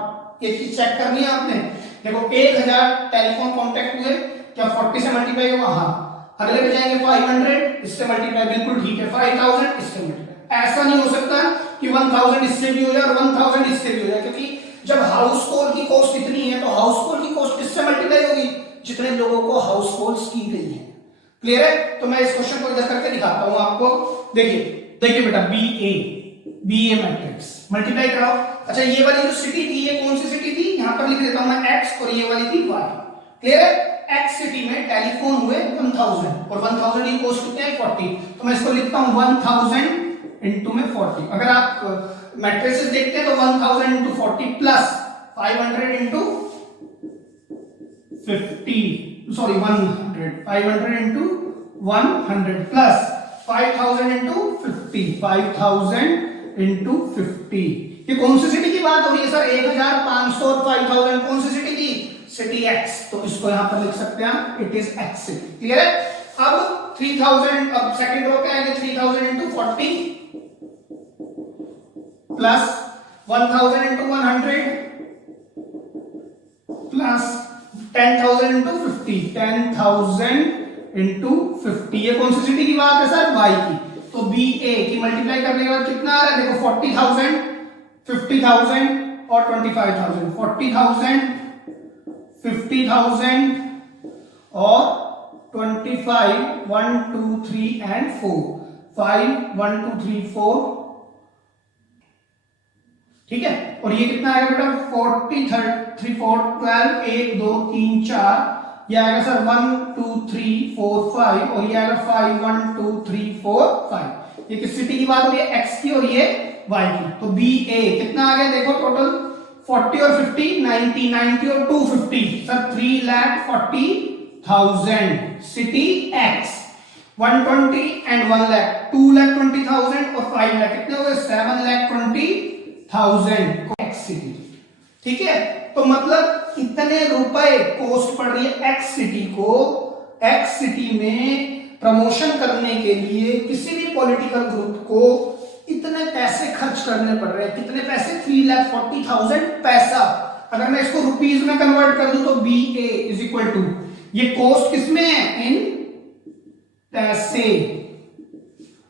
ये चीज चेक करनी है आपने। देखो 1000 टेलीफोन कॉन्टैक्ट हुए, क्या 40 से मल्टीप्लाई होगा? हाँ। अगले पे जाएंगे 500, इससे मल्टीप्लाई, बिल्कुल ठीक है। 5000 इससे मल्टीप्लाई। ऐसा नहीं हो सकता कि 1000 इससे भी हो जाए और 1000 इससे भी हो जाए, क्योंकि जब हाउस कॉल की कॉस्ट इतनी है तो हाउस कॉल की कॉस्ट किससे मल्टीप्लाई होगी? जितने लोगों को हाउस कॉल्स की गई है। क्लियर है? तो मैं इस क्वेश्चन को इधर करके दिखाता हूं आपको। देखिए बेटा, बी ए मैट्रिक्स मल्टीप्लाई कराओ। अच्छा ये वाली जो सिटी थी, ये कौन सी सिटी थी? यहां पर लिख देता हूं मैं एक्स, और ये वाली थी वाई। क्लियर है? एक्स सिटी में टेलीफोन हुए 1000 और 1000 की कॉस्ट कितनी है? 40। तो मैं इसको लिखता हूं 1000 इंटू में 40। अगर आप मैट्रिसेस देखते हैं तो 1000 into 40 plus 500 into 50, sorry 100, 500 into 100 plus 5000 into 50, 5000 into 50। ये कौन सी सिटी की बात हो रही है सर? 1500 और 5000 कौन सी सिटी की? City x. तो इसको यहां पर लिख सकते हैं, it is x city. Clear है? अब 3000, अब सेकंड रो पे आएंगे 3000 into 40 plus 1000 into 100 plus 10000 into 50, 10000 into 50। ये कौन सी सिटी की बात है सर? वाई की। तो बी ए की मल्टीप्लाई करने के बाद कितना आ रहा है? देखो 40000, 50000 और 25000, 40000, 50000 और 25, 1 2 3 एंड 4, 5 1 2 3 4। ठीक है? और ये कितना आएगा बेटा? 40 3 4 12, 1 2 3 4, ये आएगा सर 1 2 3 4 5, और ये आएगा 5 1 2 3 4 5। ये किस सिटी की बात हो रही है? एक्स की, और ये वाई की। तो बी ए कितना आ गया? देखो टोटल 40 और 50 90, 90 और 250 sir 3,40,000 city x. 120 and 1 lakh, 2,20,000 और 5 लाख, कितने हो गए? 7,20,000 एक्स सिटी। ठीक है? तो मतलब इतने रुपए कॉस्ट पड़ रही है एक्स सिटी को, एक्स सिटी में प्रमोशन करने के लिए किसी भी पॉलिटिकल ग्रुप को इतने पैसे खर्च करने पड़ रहे हैं। कितने पैसे? 3,40,000 पैसा। अगर मैं इसको रुपीस में कन्वर्ट कर दूं तो B A is equal to, ये कॉस्ट किसमें है? इन पैसे।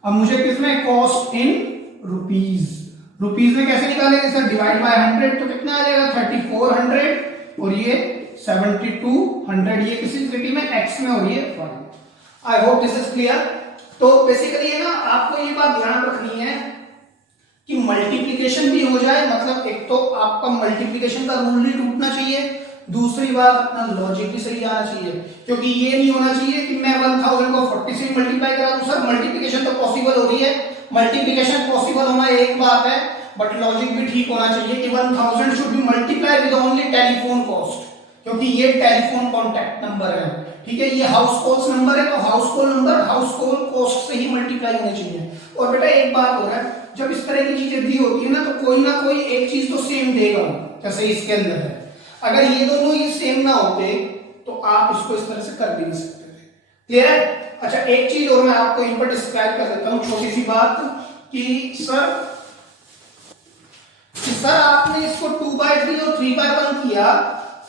अब मुझे किसमें? Cost in rupees. रुपीस में कैसे निकालेंगे सर? डिवाइड बाय 100, तो कितना आ जाएगा? 3400 और ये 7200। ये किसी सिटी में एक्स में और ये Y. I hope this is clear. तो बेसिकली है ना, आपको ये बात ध्यान रखनी है कि मल्टीप्लिकेशन भी हो जाए, मतलब एक तो आपका मल्टीप्लिकेशन का रूल नहीं टूटना चाहिए, दूसरी बात अपना लॉजिक भी सही आना चाहिए, क्योंकि ये नहीं होना चाहिए कि मैं 1000 को 40 से मल्टीप्लाई करा दूं। सर मल्टीप्लिकेशन तो पॉसिबल हो रही है, मल्टीप्लिकेशन पॉसिबल होना एक बात है, बट लॉजिक भी ठीक होना चाहिए कि 1000 should be multiply with only telephone cost, क्योंकि ये टेलीफोन कॉन्टैक्ट नंबर है, ठीक है, ये हाउस कॉल्स नंबर है, तो house call number house call cost से ही मल्टीप्लाई होने चाहिए। और बेटा एक बात हो रहा है, जब इस तरह की चीजें दी होती है ना, तो कोई ना कोई एक चीज तो सेम देगा, जैसे इसके अंदर है, अगर ये दोनों ही सेम ना होते तो आप इसको इस तरह से कर भी नहीं सकते थे। क्लियर है? अच्छा एक चीज और मैं आपको यहीं पर डिस्क्राइब कर देता हूं, छोटी सी बात, कि सर आपने इसको 2/3 और 3/1 किया,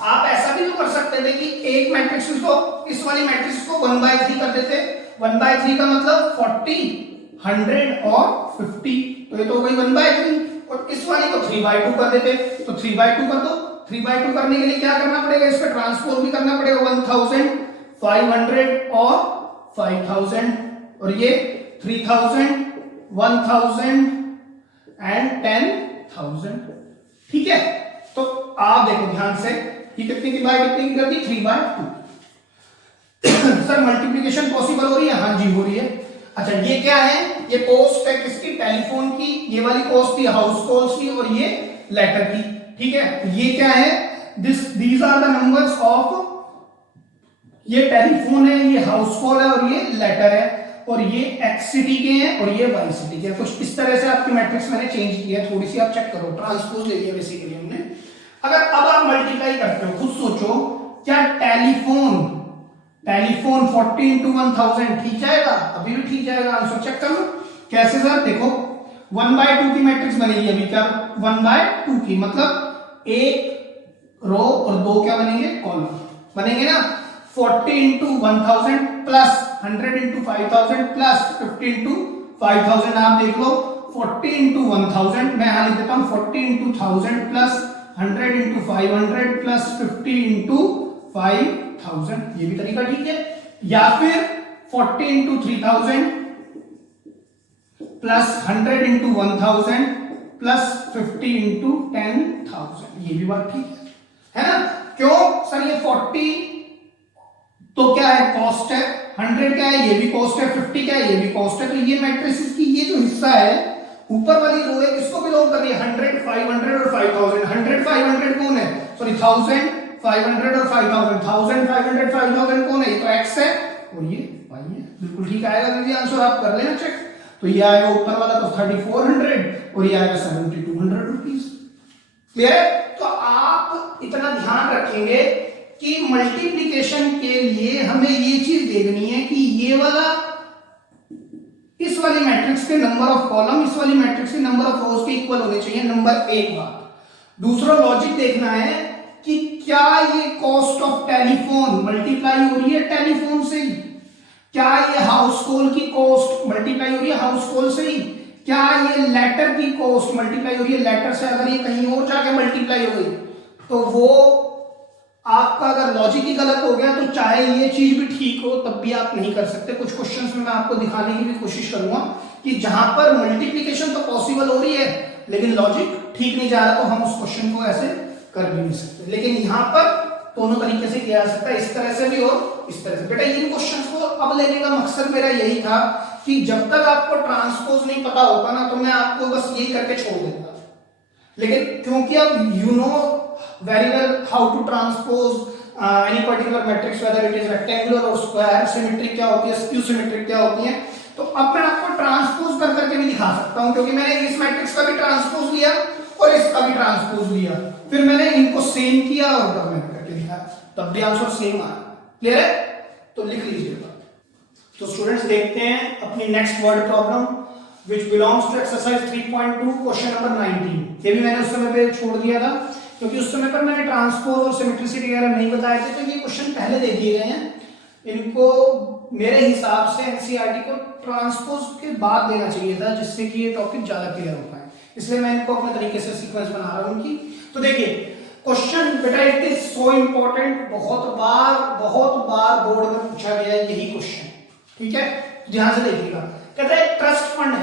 आप ऐसा भी तो कर सकते थे कि एक मैट्रिक्स को, इस वाली मैट्रिक्स को 1/3 कर देते। 1/3 का मतलब 40, 100 और 50, तो ये तो हो गई 1/3, और इस वाली को 3/2 कर देते, तो 3/2 कर दो। 3/2 करने के लिए क्या करना पड़ेगा, इसका ट्रांसपोज भी करना पड़ेगा, 1000, 500 और 5000, और ये 3000, 1000 एंड 10,000, ठीक है। तो आप देखो ध्यान से, ये कितने की बाय कितने की कर दी, 3/2। सर मल्टीप्लिकेशन पॉसिबल हो रही है, हाँ जी हो रही है। अच्छा ये क्या है, ये कॉस्ट है किसकी, टेलीफोन की, ये वाली कॉस्ट थी हाउस कॉल्स की, और ये लेटर की, ठीक है। तो ये क्या है, these are the numbers of, ये टेलीफोन है, ये हाउस कॉल है, और ये लेटर है, और ये एक्स सिटी के हैं और ये वाई सिटी के हैं। कुछ इस तरह से आपकी मैट्रिक्स मैंने चेंज किया है, थोड़ी सी आप चेक करो, ट्रांसपोज ले लिया बेसिकली हमने। अगर अब आप मल्टीप्लाई करते हो, खुद सोचो, क्या टेलीफोन 40 into 1000 ठीक जाएगा, अभी भी ठीक जाएगा, आंसर चेक कर लो। कैसे सर, देखो 1/2 की मैट्रिक्स बनेगी अभी, क्या 1/2 की, मतलब एक रो और दो क्या बनेंगे, कॉलम बनेंगे ना। 40 into 1000 plus 100 into 5000 plus 50 into 5000, आप देख लो 40 into 1000, मैं यहां लिख देता हूं 40 into 1000 plus 100 into 500 plus 50 into 5000, ये भी तरीका ठीक है। या फिर 40 into 3000 plus 100 into 1000 plus 50 into 10,000, ये भी बात ठीक है ना। क्यों सर, ये 40 तो क्या है, कॉस्ट है, 100 क्या है, ये भी कॉस्ट है, 50 क्या है, ये भी कॉस्ट है। तो ये मैट्रिक्स की ये जो हिस्सा है, ऊपर वाली रो है, किसको बिलोंग कर रही है, 100, 500 और 5000। 100, 500 कौन है, सॉरी 1000, 500 और 5000, 1000, 500, 5000 कौन है, ये तो x है और ये y है, बिल्कुल ठीक आएगा दीदी आंसर, आप कर लेना चेक। तो ये आएगा ऊपर वाला तो 3400 और ये आएगा 7200 रुपीज। क्लियर है? तो आप इतना ध्यान रखेंगे कि मल्टीप्लिकेशन के लिए हमें ये चीज देखनी है कि ये वाला इस वाली मैट्रिक्स के नंबर ऑफ कॉलम इस वाली मैट्रिक्स के नंबर ऑफ रोज के इक्वल होने चाहिए, नंबर एक बात। दूसरा लॉजिक देखना है कि क्या ये कॉस्ट ऑफ टेलीफोन मल्टीप्लाई हो रही है टेलीफोन से ही, क्या ये हाउस कॉल की कॉस्ट मल्टीप्लाई हो रही है हाउस कॉल से ही, क्या ये लेटर की कॉस्ट मल्टीप्लाई हो रही है लेटर से। अगर ये कहीं और जाके मल्टीप्लाई हो गई तो वो आपका अगर लॉजिक ही गलत हो गया, तो चाहे ये चीज भी ठीक हो तब भी आप नहीं कर सकते। कुछ क्वेश्चंस में मैं आपको दिखाने की भी कोशिश करूंगा कि जहां पर मल्टीप्लिकेशन तो पॉसिबल हो रही है लेकिन लॉजिक ठीक नहीं जा रहा, तो हम उस क्वेश्चन को ऐसे कर भी नहीं सकते। लेकिन यहां पर दोनों तरीके से किया जा सकता है, इस तरह से भी और इस तरह से। बेटा इन क्वेश्चंस को अब लेने का मकसद मेरा यही था कि जब तक आपको ट्रांसपोज नहीं पता होता ना, तो मैं आपको बस यही करके छोड़ देता, लेकिन क्योंकि अब you know very well how to transpose any particular matrix, whether it is rectangular or square, symmetric क्या होती है, skew symmetric क्या होती है, तो अब मैं आपको ट्रांसपोज कर करके भी दिखा सकता हूं, क्योंकि मैंने इस मैट्रिक्स का भी ट्रांसपोज लिया और इसका भी ट्रांसपोज लिया, फिर मैंने इनको सेम किया और डॉक्यूमेंट करके दिखाया, तब भी आंसर सेम आया। क्लियर है? तो लिख लीजिएगा। तो स्टूडेंट्स देखते हैं अपनी next word problem which belongs to exercise 3.2 question number 19। ये भी मैंने उस समय पे छोड़ दिया था क्योंकि उस समय पर मैंने ट्रांसपोज और सिमेट्रिसिटी वगैरह नहीं बताए थे, तो ये क्वेश्चन पहले दे दिए गए हैं। इनको मेरे हिसाब से एनसीईआरटी को ट्रांसपोज के बाद देना चाहिए था, जिससे कि ये टॉपिक ज्यादा क्लियर हो पाए, इसलिए मैं इनको अपने तरीके से सीक्वेंस बना रहा हूं उनकी। तो देखिए क्वेश्चन बेटा इट इज सो इंपॉर्टेंट, बहुत बार बोर्ड में पूछा गया है यही क्वेश्चन, ठीक है, ध्यान से देखिएगा। कहता है ट्रस्ट फंड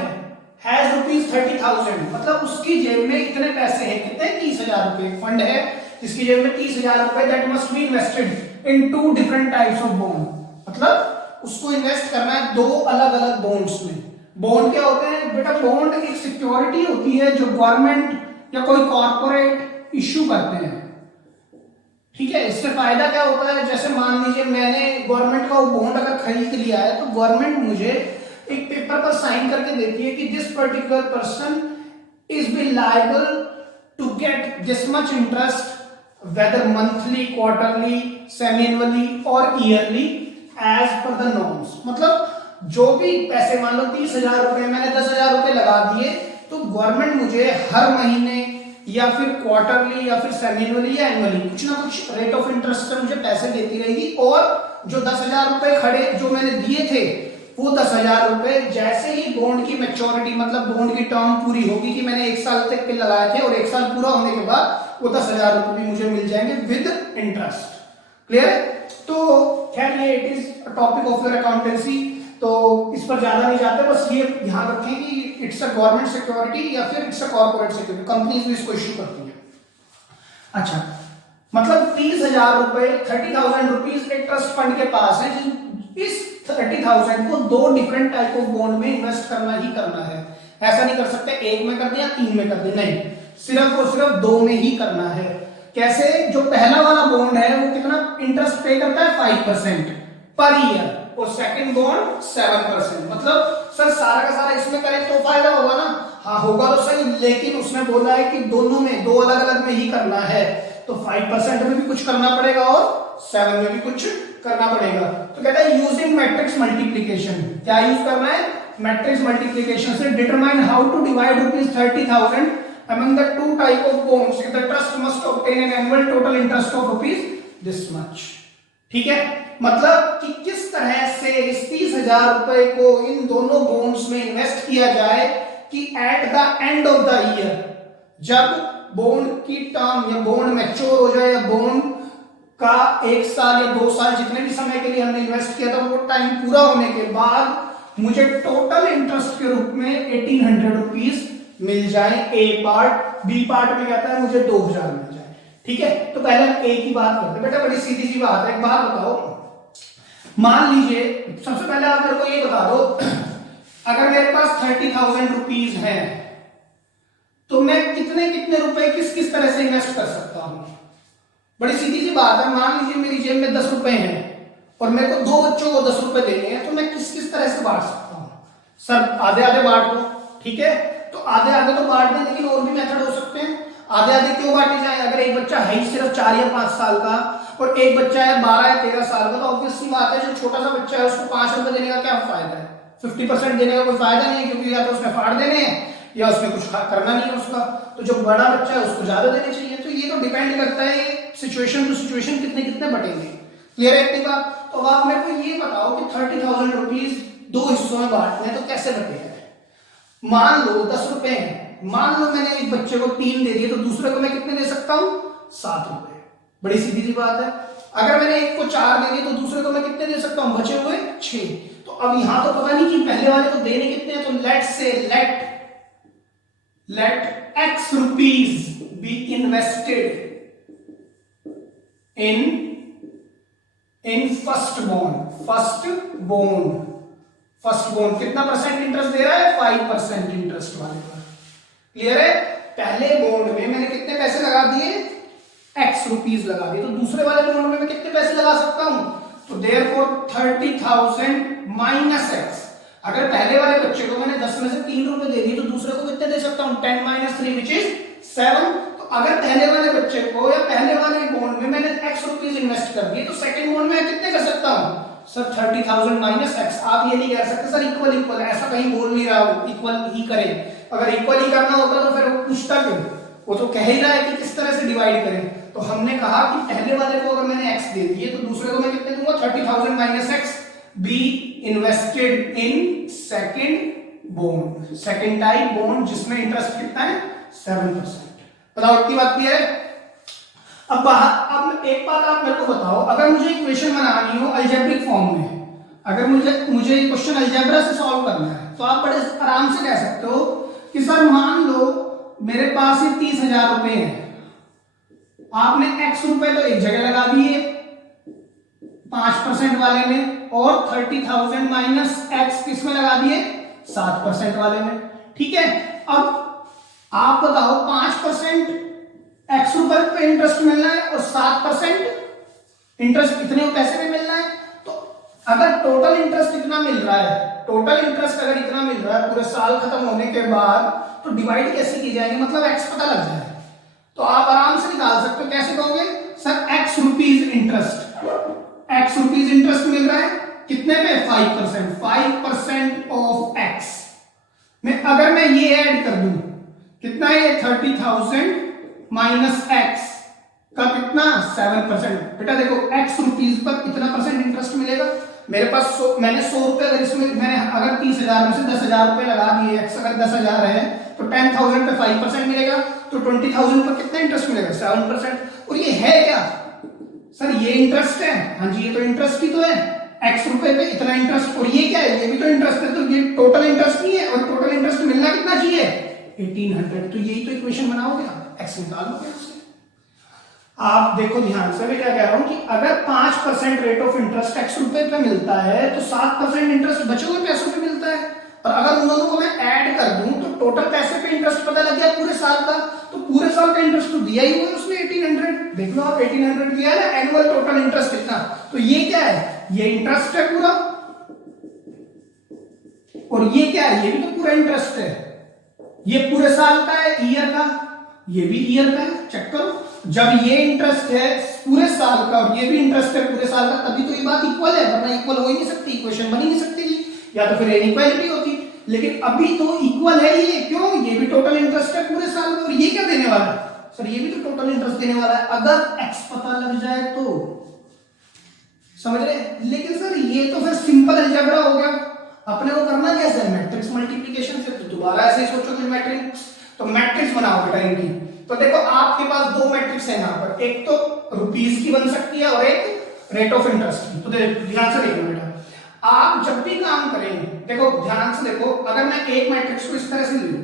हैज रुपीज 30,000, मतलब उसकी जेब में इतने पैसे हैं, कितने, 30,000 रुपए फंड है जिसकी जेब में 30,000 रुपए, that must be invested in 2 different types of bond, मतलब उसको इन्वेस्ट करना है 2 अलग अलग बॉन्ड्स में। बॉन्ड क्या होते हैं बेटा, बॉन्ड एक सिक्योरिटी होती है जो गवर्नमेंट या कोई कॉर्पोरेट इश्यू करते हैं, ठीक है। इससे फायदा क्या होता है, जैसे मान लीजिए मैंने गवर्नमेंट का वो बॉन्ड अगर खरीद लिया है तो गवर्नमेंट मुझे एक पेपर पर साइन करके देती है कि this particular person is be liable to get this much interest whether monthly, quarterly, semi annually और yearly as per the norms, मतलब जो भी पैसे, मान लो 30,000 रुपए मैंने 10,000 रुपए लगा दिए तो गवर्नमेंट मुझे हर महीने या फिर क्वार्टरली या फिर सेमी एनुअली या एनुअली कुछ ना कुछ रेट ऑफ इंटरेस्ट पर मुझे पैसे देती रहेगी, और जो 10,000 रुपए खड़े जो मैंने दिए थे वो 10,000 रुपए जैसे ही बॉन्ड की मैच्योरिटी, मतलब बॉन्ड की टर्म पूरी होगी कि मैंने 1 साल तक के लगाए थे और 1 साल पूरा होने के बाद वो 10,000 रुपए भी मुझे मिल जाएंगे विद इंटरेस्ट। क्लियर है? तो खैर ये it is topic of your accountancy, तो इस पर ज्यादा नहीं जाते, बस ये ध्यान रखें कि इट्स अ गवर्नमेंट सिक्योरिटी या फिर it's a corporate security, companies भी इसको इश्यू करती है। अच्छा, मतलब 30,000 रुपए, 30,000 रुपीज एक ट्रस्ट फंड के पास है, इस 30,000 को 2 डिफरेंट टाइप ऑफ बॉन्ड में इन्वेस्ट करना ही करना है। ऐसा नहीं कर सकते एक में कर दिया 3 में कर दिया, नहीं, सिर्फ और सिर्फ 2 में ही करना है। कैसे? जो पहला वाला बॉन्ड है वो कितना इंटरेस्ट पे करता है, 5% पर ईयर, और सेकंड बॉन्ड 7%, मतलब सर सारा का सारा इसमें करें तो फायदा होगा ना, हाँ होगा तो सही, लेकिन उसने बोला है कि दोनों में, 2 अलग अलग में ही करना है, तो 5% में भी कुछ करना पड़ेगा और 7 में भी कुछ करना पड़ेगा। तो कहता है यूजिंग मैट्रिक्स मल्टीप्लीकेशन, क्या यूज करना है, मैट्रिक्स मल्टीप्लीकेशन से determine how to divide rupees 30,000 among the 2 type of bonds if the trust must obtain an annual total interest of rupees this much। ठीक है, मतलब कि किस तरह से इस 30,000 रुपए को इन दोनों बॉन्ड्स में इन्वेस्ट किया जाए कि at the end of the year, जब बॉन्ड की टर्म या बॉन्ड मैच्योर हो जाए या बॉन्ड का 1 साल या 2 साल जितने भी समय के लिए हमने इन्वेस्ट किया था वो टाइम पूरा होने के बाद मुझे टोटल इंटरेस्ट के रूप में 1800 रुपीज मिल जाए, ए पार्ट, बी पार्ट में कहता है मुझे 2,000 मिल जाए। ठीक है, तो पहले हम ए की बात करते हैं। बेटा बड़ी सीधी सी बात है, एक बात बताओ, मान लीजिए सबसे पहले आप मेरे को ये बता दो, अगर मेरे पास 30,000 रुपीज है तो मैं कितने कितने रुपए किस किस तरह से इन्वेस्ट कर सकता हूं। बड़ी सीधी सी बात है, मान लीजिए मेरी जेब में 10 रुपए हैं और मेरे को 2 बच्चों को 10 रुपए देने हैं, तो मैं किस किस तरह से बांट सकता हूं। सर आधे आधे बांट दो, ठीक है, तो आधे आधे तो बांट दें, लेकिन और भी मेथड हो सकते हैं। आधे आधे क्यों बांटे जाए, अगर एक बच्चा है ही सिर्फ 4 या 5 साल का और एक बच्चा है 12 या 13 साल का, तो ऑब्वियस सी बात है जो छोटा सा बच्चा है उसको 5 रुपए देने का क्या फायदा है, 50% देने का कोई फायदा नहीं है, क्योंकि या तो उसने फाड़ देने हैं या उसमें कुछ करना नहीं है उसका। तो जो बड़ा बच्चा है उसको ज्यादा देने चाहिए। तो ये तो डिपेंड करता है सिचुएशन टू सिचुएशन कितने कितने बटेंगे। क्लियर है इतनी बात? तो आप मेरे को ये बताओ कि 30,000 रुपीज 2 हिस्सों में बांटने हैं तो कैसे बटेगा। मान लो 10 रुपए हैं, मान लो मैंने एक बच्चे को 3 दे दिए तो दूसरे को मैं कितने दे सकता हूं, 7 रुपए। बड़ी सीधी सी बात है। अगर मैंने एक को 4 दे दिए तो दूसरे को मैं कितने दे सकता हूं, बचे हुए 6। तो अब यहां तो पता नहीं कि पहले वाले को देने कितने हैं, तो let x rupees be invested in first bond कितना परसेंट इंटरेस्ट दे रहा है, 5% इंटरेस्ट वाले पर। क्लियर है? पहले बॉन्ड में मैंने कितने पैसे लगा दिए, x रुपीज लगा दिए, तो दूसरे वाले बॉन्ड में मैं कितने पैसे लगा सकता हूं, तो देयरफॉर 30,000 माइनस x। अगर पहले वाले बच्चे को मैंने 10 में से 3 रुपए दे दिए तो दूसरे को कितने दे सकता हूं, 10 माइनस 3 विच इज 7। तो अगर पहले वाले बच्चे को या पहले वाले बॉन्ड में मैंने x रुपीज इन्वेस्ट कर दिए तो सेकंड बॉन्ड में कितने कर सकता हूं, सर 30,000 माइनस x। आप ये नहीं कह सकते सर इक्वल, ऐसा कहीं बोल नहीं रहा हूं, इक्वल ही करें। अगर इक्वल ही करना होता तो फिर वो पूछता क्यों, वो तो कह ही रहा है कि किस तरह से डिवाइड करें। तो हमने कहा कि पहले वाले को अगर मैंने x दे दिए तो दूसरे को मैं कितने दूंगा, 30,000 minus x B invested in second bond, second type bond जिसमें इंटरेस्ट कितना है, 7%। बताओ इतनी बात क्लियर है? अब एक बात आप मेरे को बताओ, अगर मुझे इक्वेशन बनानी हो अलजेब्रिक फॉर्म में, अगर मुझे ये क्वेश्चन अलजेब्रा से सॉल्व करना है तो आप बड़े आराम से कह सकते हो कि सर मान लो मेरे पास ये 30,000 रुपए है, आपने x रुपए तो एक जगह लगा दिए 5% वाले में, और 30,000 माइनस x किस में लगा दिए 7% वाले में। ठीक है, अब आप बताओ 5% x रुपए पे इंटरेस्ट मिलना है और 7% इंटरेस्ट कितने पैसे पे मिलना है। तो अगर टोटल इंटरेस्ट इतना मिल रहा है, टोटल इंटरेस्ट अगर इतना मिल रहा है पूरे साल खत्म होने के बाद, तो डिवाइड कैसे की जाएगी, मतलब x पता लग जाए तो आप आराम से निकाल सकते हो। कैसे कहोगे, sir x rupees interest, x rupees interest मिल रहा है कितने पे 5%, 5% ऑफ x में अगर मैं ये ऐड कर दूं कितना है, 30,000 माइनस x का कितना 7%। बेटा देखो x रुपीज पर कितना परसेंट इंटरेस्ट मिलेगा, मेरे पास मैंने 100 रुपए, अगर इसमें मैंने अगर 30,000 में से 10,000 रुपए लगा दिए, x अगर 10,000 है तो 10,000 पे 5% मिलेगा, तो 20,000 पर कितना इंटरेस्ट मिलेगा 7%। और ये है क्या सर, ये इंटरेस्ट है, हाँ जी ये तो इंटरेस्ट ही तो है, x रुपए पे इतना इंटरेस्ट, और ये क्या है, ये भी तो इंटरेस्ट है, तो ये टोटल इंटरेस्ट नहीं है, और टोटल इंटरेस्ट मिलना कितना चाहिए 1800। तो यही तो इक्वेशन बनाओगे आप, x निकालोगे उससे। आप देखो ध्यान से, मैं क्या कह रहा हूं कि अगर 5% रेट ऑफ इंटरेस्ट x रुपए पे मिलता है तो 7% इंटरेस्ट बचे हुए पैसों पे मिलता है, और अगर उन दोनों को मैं ऐड कर दूं तो टोटल पैसे पे इंटरेस्ट पता लग गया पूरे साल का, तो पूरे साल का इंटरेस्ट तो दिया ही हुआ है उसने 1800। देख लो आप 1800 दिया है ना, एनुअल टोटल इंटरेस्ट कितना, तो ये क्या है, ये इंटरेस्ट है पूरा, और ये क्या है, ये भी तो पूरा इंटरेस्ट है, ये पूरे साल का है, ईयर का, ये भी ईयर का है। चेक करो, जब ये इंटरेस्ट है पूरे साल का और ये भी इंटरेस्ट है पूरे साल का, तभी तो ये बात इक्वल है, वरना इक्वल हो ही नहीं सकती, इक्वेशन बन ही नहीं सकती जी, या तो फिर इनइक्वालिटी होती। लेकिन अभी तो इक्वल है ये, क्यों, ये भी टोटल इंटरेस्ट है पूरे साल का, और ये क्या देने वाला है सर, ये भी तो टोटल इंटरेस्ट देने वाला है, अगर x पता लग जाए तो, समझ रहे। लेकिन सर ये तो फिर सिंपल अलजेब्रा हो गया, अपने को करना कैसे है, मैट्रिक्स मल्टीप्लिकेशन से। तो दोबारा ऐसे ही सोचो कि मैट्रिक्स, तो मैट्रिक्स बनाओ बेटा इनकी। तो देखो आपके पास दो मैट्रिक्स है यहाँ पर, एक तो रुपीज की बन सकती है और एक रेट ऑफ इंटरेस्ट की। तो ध्यान से देखो बेटा, आप जब भी काम करेंगे, देखो ध्यान से देखो, अगर मैं एक मैट्रिक्स को इस तरह से लूं,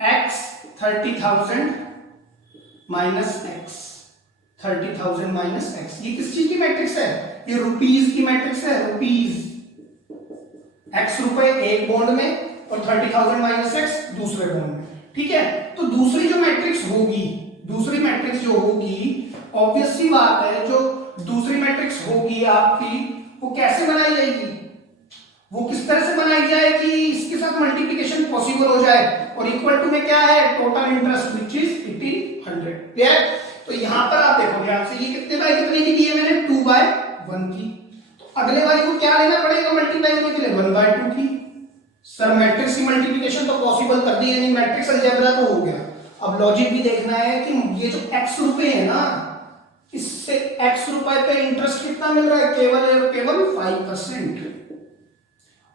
x 30,000 minus x, 30,000 minus x, ये किस चीज की मैट्रिक्स है, ये रुपीज की मैट्रिक्स है, रुपीज, x रुपए एक बॉन्ड में और 30,000 माइनस x दूसरे बॉन्ड में। ठीक है, तो दूसरी जो मैट्रिक्स होगी, दूसरी मैट्रिक्स जो होगी, ऑब्वियस सी बात है, जो दूसरी मैट्रिक्स होगी आपकी, वो कैसे बनाई जाएगी, वो किस तरह से बनाई जाएगी, इसके साथ मल्टीप्लिकेशन पॉसिबल हो जाए, और इक्वल टू में क्या है, total interest which is 1800। Clear. तो यहां पर आप देखो ध्यान से, ये कितने बाय कितने की दी है मैंने, 2/1 की, तो अगले वाली को क्या लेना पड़ेगा मल्टीप्लाई करने के लिए, 1/2 की। सर मैट्रिक्स की मल्टीप्लिकेशन तो पॉसिबल कर दी, यानी मैट्रिक्स अलजेब्रा तो हो गया। अब लॉजिक भी देखना है कि ये जो x रुपए है ना, इससे x रुपए पे इंटरेस्ट कितना मिल रहा है, केवल 5%,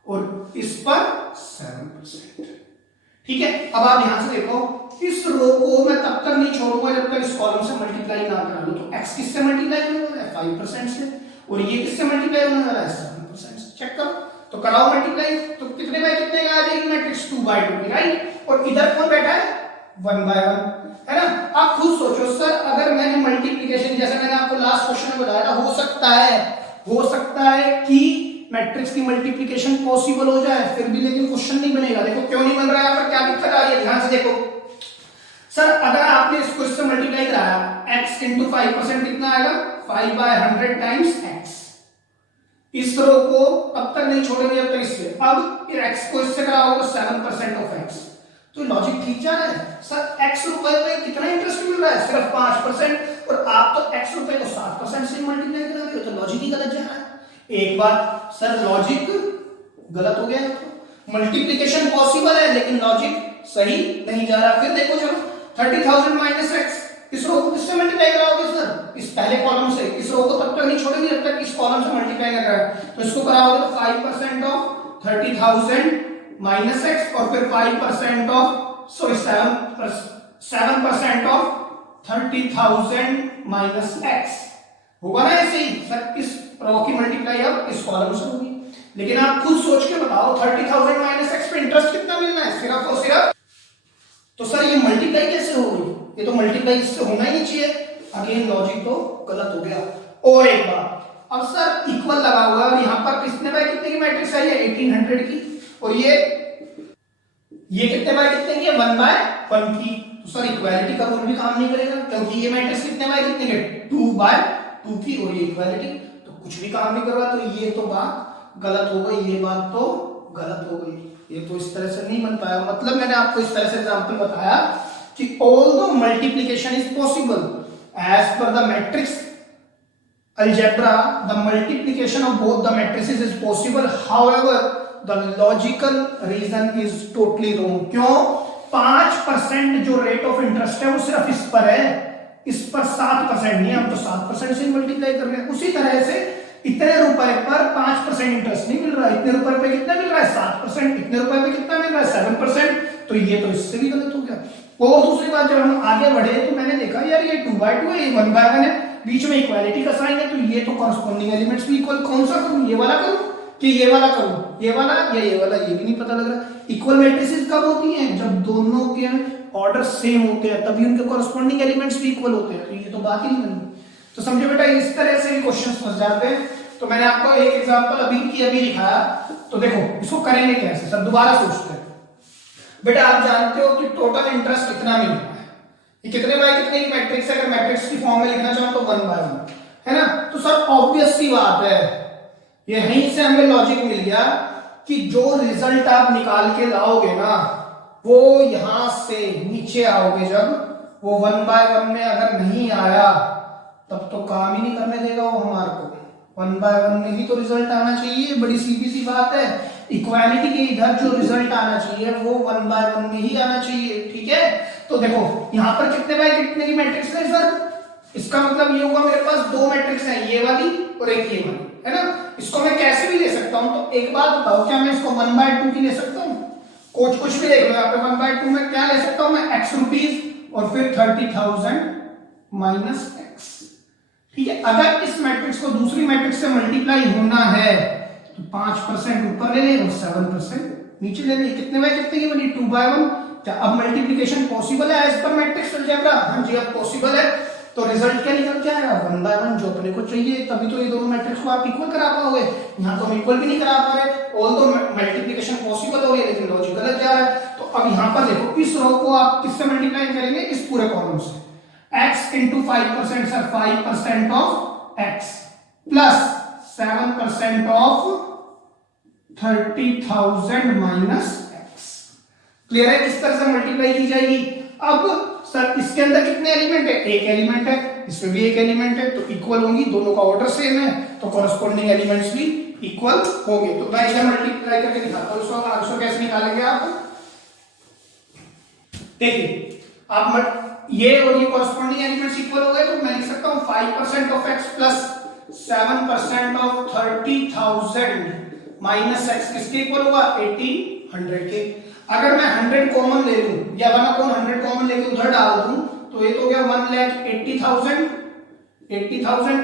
और इस पर 7%। ठीक है, अब आप ध्यान से देखो, इस रो को मैं तब तक नहीं छोड़ूंगा जब तक इस कॉलम से मल्टीप्लाई ना करा लूं। तो x किससे मल्टीप्लाई होने वाला है, 5% से, और ये किससे मल्टीप्लाई होने वाला है, 7% से। चेक करो, तो कराओ मल्टीप्लाई, तो कितने बाय कितने का आ जाएगी मैट्रिक्स, 2/2 की, राइट। और इधर कौन बैठा है, 1/1, है ना। आप खुद सोचो सर, अगर मैंने मल्टीप्लिकेशन, जैसे मैंने आपको लास्ट क्वेश्चन में बताया, हो सकता है कि मैट्रिक्स की मल्टीप्लिकेशन पॉसिबल हो जाए, फिर भी लेकिन क्वेश्चन नहीं बनेगा। देखो क्यों नहीं बन रहा है, यहाँ पर क्या दिक्कत आ रही है, ध्यान से देखो सर, अगर आपने इसको इससे मल्टीप्लाई कराया, x इंटू 5% कितना आएगा, 5/100 टाइम्स x। इस रो को तब तक नहीं छोड़ेंगे जब तक इससे, अब x को इससे कराओगे तो 7% ऑफ x। तो लॉजिक ठीक जा रहा है सर, x रुपए पे कितना इंटरेस्ट मिल रहा है, सिर्फ 5%, और आप तो x रुपए को 7% से मल्टीप्लाई करा रहे हो, तो लॉजिक ही गलत जा रहा है। एक बात सर, लॉजिक गलत हो गया, मल्टीप्लिकेशन पॉसिबल है लेकिन लॉजिक सही नहीं जा रहा। फिर देखो चलो, 30,000 माइनस x, इस रो को किससे मल्टीप्लाई कराओगे सर, इस पहले कॉलम से, इस रो को तब तक नहीं छोड़ेंगे जब तक इस कॉलम से मल्टीप्लाई ना करें। तो इसको कराओगे तो 5% ऑफ 30,000 माइनस x, और फिर 5% of, sorry 7% of 30,000 minus x होगा ना ऐसे ही सर। इस रो की मल्टीप्लाई अब इस कॉलम से होगी। लेकिन आप खुद सोच के बताओ 30,000 माइनस एक्स पे इंटरेस्ट कितना मिलना है, सिर्फ और सिर्फ। तो सर ये मल्टीप्लाई कैसे हो गई, ये तो मल्टीप्लाई इससे होना ही नहीं चाहिए। अगेन लॉजिक तो गलत हो गया। और एक बार, अब सर इक्वल लगा हुआ है और यहाँ पर कितने बाय कितने की मैट्रिक्स आई है, 1800 की, और ये कितने बाय कितने की है, 1/1 की। तो सर इक्वालिटी का रूल भी काम नहीं करेगा, क्योंकि ये मैट्रिक्स कितने बाय कितने के, 2/2 की, और ये इक्वालिटी तो कुछ भी काम नहीं कर रहा। तो ये तो बात गलत हो गई, ये बात तो गलत हो गई, ये तो इस तरह से नहीं बन पाया। मतलब मैंने आपको इस तरह से एग्जांपल बताया कि although multiplication is possible as per the matrix algebra, the multiplication of both the matrices is possible, however the logical reason is totally wrong। क्यों? 5% जो रेट ऑफ इंटरेस्ट है वो सिर्फ इस पर है, इस पर 7% नहीं है, हम तो 7% से मल्टीप्लाई कर रहे हैं। उसी तरह से इतने रुपए पर 5% इंटरेस्ट नहीं मिल रहा, इतने रुपए पे कितना मिल रहा है, 7%, इतने रुपए पे कितना मिल रहा है, 7%। तो ये तो इससे भी गलत हो गया। और दूसरी बात, जब हम आगे बढ़े तो मैंने देखा यार ये 2/2 है, ये 1/1 है, बीच में इक्वालिटी का साइन है, तो ये तो कॉरस्पॉन्डिंग एलिमेंट्स भी इक्वल। कौन सा करूं, ये वाला करूं कि ये वाला करूं, ये वाला या ये वाला, ये भी नहीं पता लग रहा। इक्वल मैट्रिसेस कब होती हैं, जब दोनों के ऑर्डर सेम होते हैं, तभी उनके कॉरस्पॉन्डिंग एलिमेंट्स भी इक्वल होते हैं। तो ये तो बात ही नहीं बनी। तो समझो बेटा, इस तरह से भी क्वेश्चंस फंस जाते हैं। तो मैंने आपको एक एग्जांपल अभी दिखाया, तो देखो इसको करेंगे कैसे सर, दोबारा सोचते हैं। बेटा आप जानते हो कि टोटल इंटरेस्ट कितना मिल रहा है, ये कितने बाय कितने की मैट्रिक्स है, अगर मैट्रिक्स की फॉर्म में लिखना चाहो तो 1/1 है ना। तो सर ऑब्वियस सी बात है, यहीं से हमें लॉजिक मिल गया कि जो रिजल्ट आप निकाल के लाओगे ना, वो यहां से नीचे आओगे, जब वो 1/1 में अगर नहीं आया तब तो काम ही नहीं करने देगा वो हमारे को। 1/1 में ही तो रिजल्ट आना चाहिए, बड़ी सीधी सी बात है। इक्वालिटी के इधर जो रिजल्ट आना चाहिए वो 1/1 में ही आना चाहिए, ठीक है। तो देखो यहां पर कितने बाय कितने की मैट्रिक्स है सर, इसका मतलब ये हुआ मेरे पास दो मैट्रिक्स हैं, ये वाली और एक ये वाली, है ना। इसको मैं कैसे भी ले सकता हूं, तो एक बात बताओ, क्या मैं इसको 1/2 की ले सकता हूं, कुछ भी देख लो यहाँ पे। 1/2 में क्या ले सकता हूं मैं, x रुपीस और फिर 30,000 माइनस x, ठीक है। अगर इस मैट्रिक्स को दूसरी मैट्रिक्स से मल्टीप्लाई होना है तो 5% ऊपर ले ले और 7% नीचे ले ले। कितने बाय कितने की बनी, 2/1। क्या अब मल्टीप्लिकेशन पॉसिबल है एज पर मैट्रिक्स अलजेब्रा, हाँ जी अब पॉसिबल है। तो रिजल्ट क्या निकल के आएगा, 1/1 जो अपने को चाहिए। तभी तो ये दोनों मैट्रिक्स को आप इक्वल करा पाओगे, यहाँ तो हम इक्वल भी नहीं करा पा रहे। ऑल्दो मल्टीप्लिकेशन पॉसिबल हो रही है लेकिन लॉजिक गलत जा रहा है। तो अब यहाँ पर देखो, इस रो को आप किससे मल्टीप्लाई करेंगे, इस पूरे कॉलम से। x into 5%, sir 5% of x plus 7% of 30,000 minus x। Clear है, किस तरह से मल्टीप्लाई की जाएगी। अब सर इसके अंदर कितने एलिमेंट है, एक एलिमेंट है, इसमें भी एक एलिमेंट है, तो इक्वल होंगी, दोनों का ऑर्डर सेम है, तो कॉरस्पॉन्डिंग एलिमेंट्स भी इक्वल होंगे। तो मैं इसे मल्टीप्लाई करके दिखाता हूं, इसको कैसे निकालेंगे आप। देखिए आप ये और ये कॉरस्पॉन्डिंग एलिमेंट्स इक्वल हो गए, तो मैं लिख सकता हूं 5% of x plus 7% of 30,000 minus x, किसके इक्वल होगा, 1800 के। अगर मैं 100 कॉमन ले लूं या 1/100 कॉमन लेके उधर डाल दूं, तो ये तो हो गया 1,80,000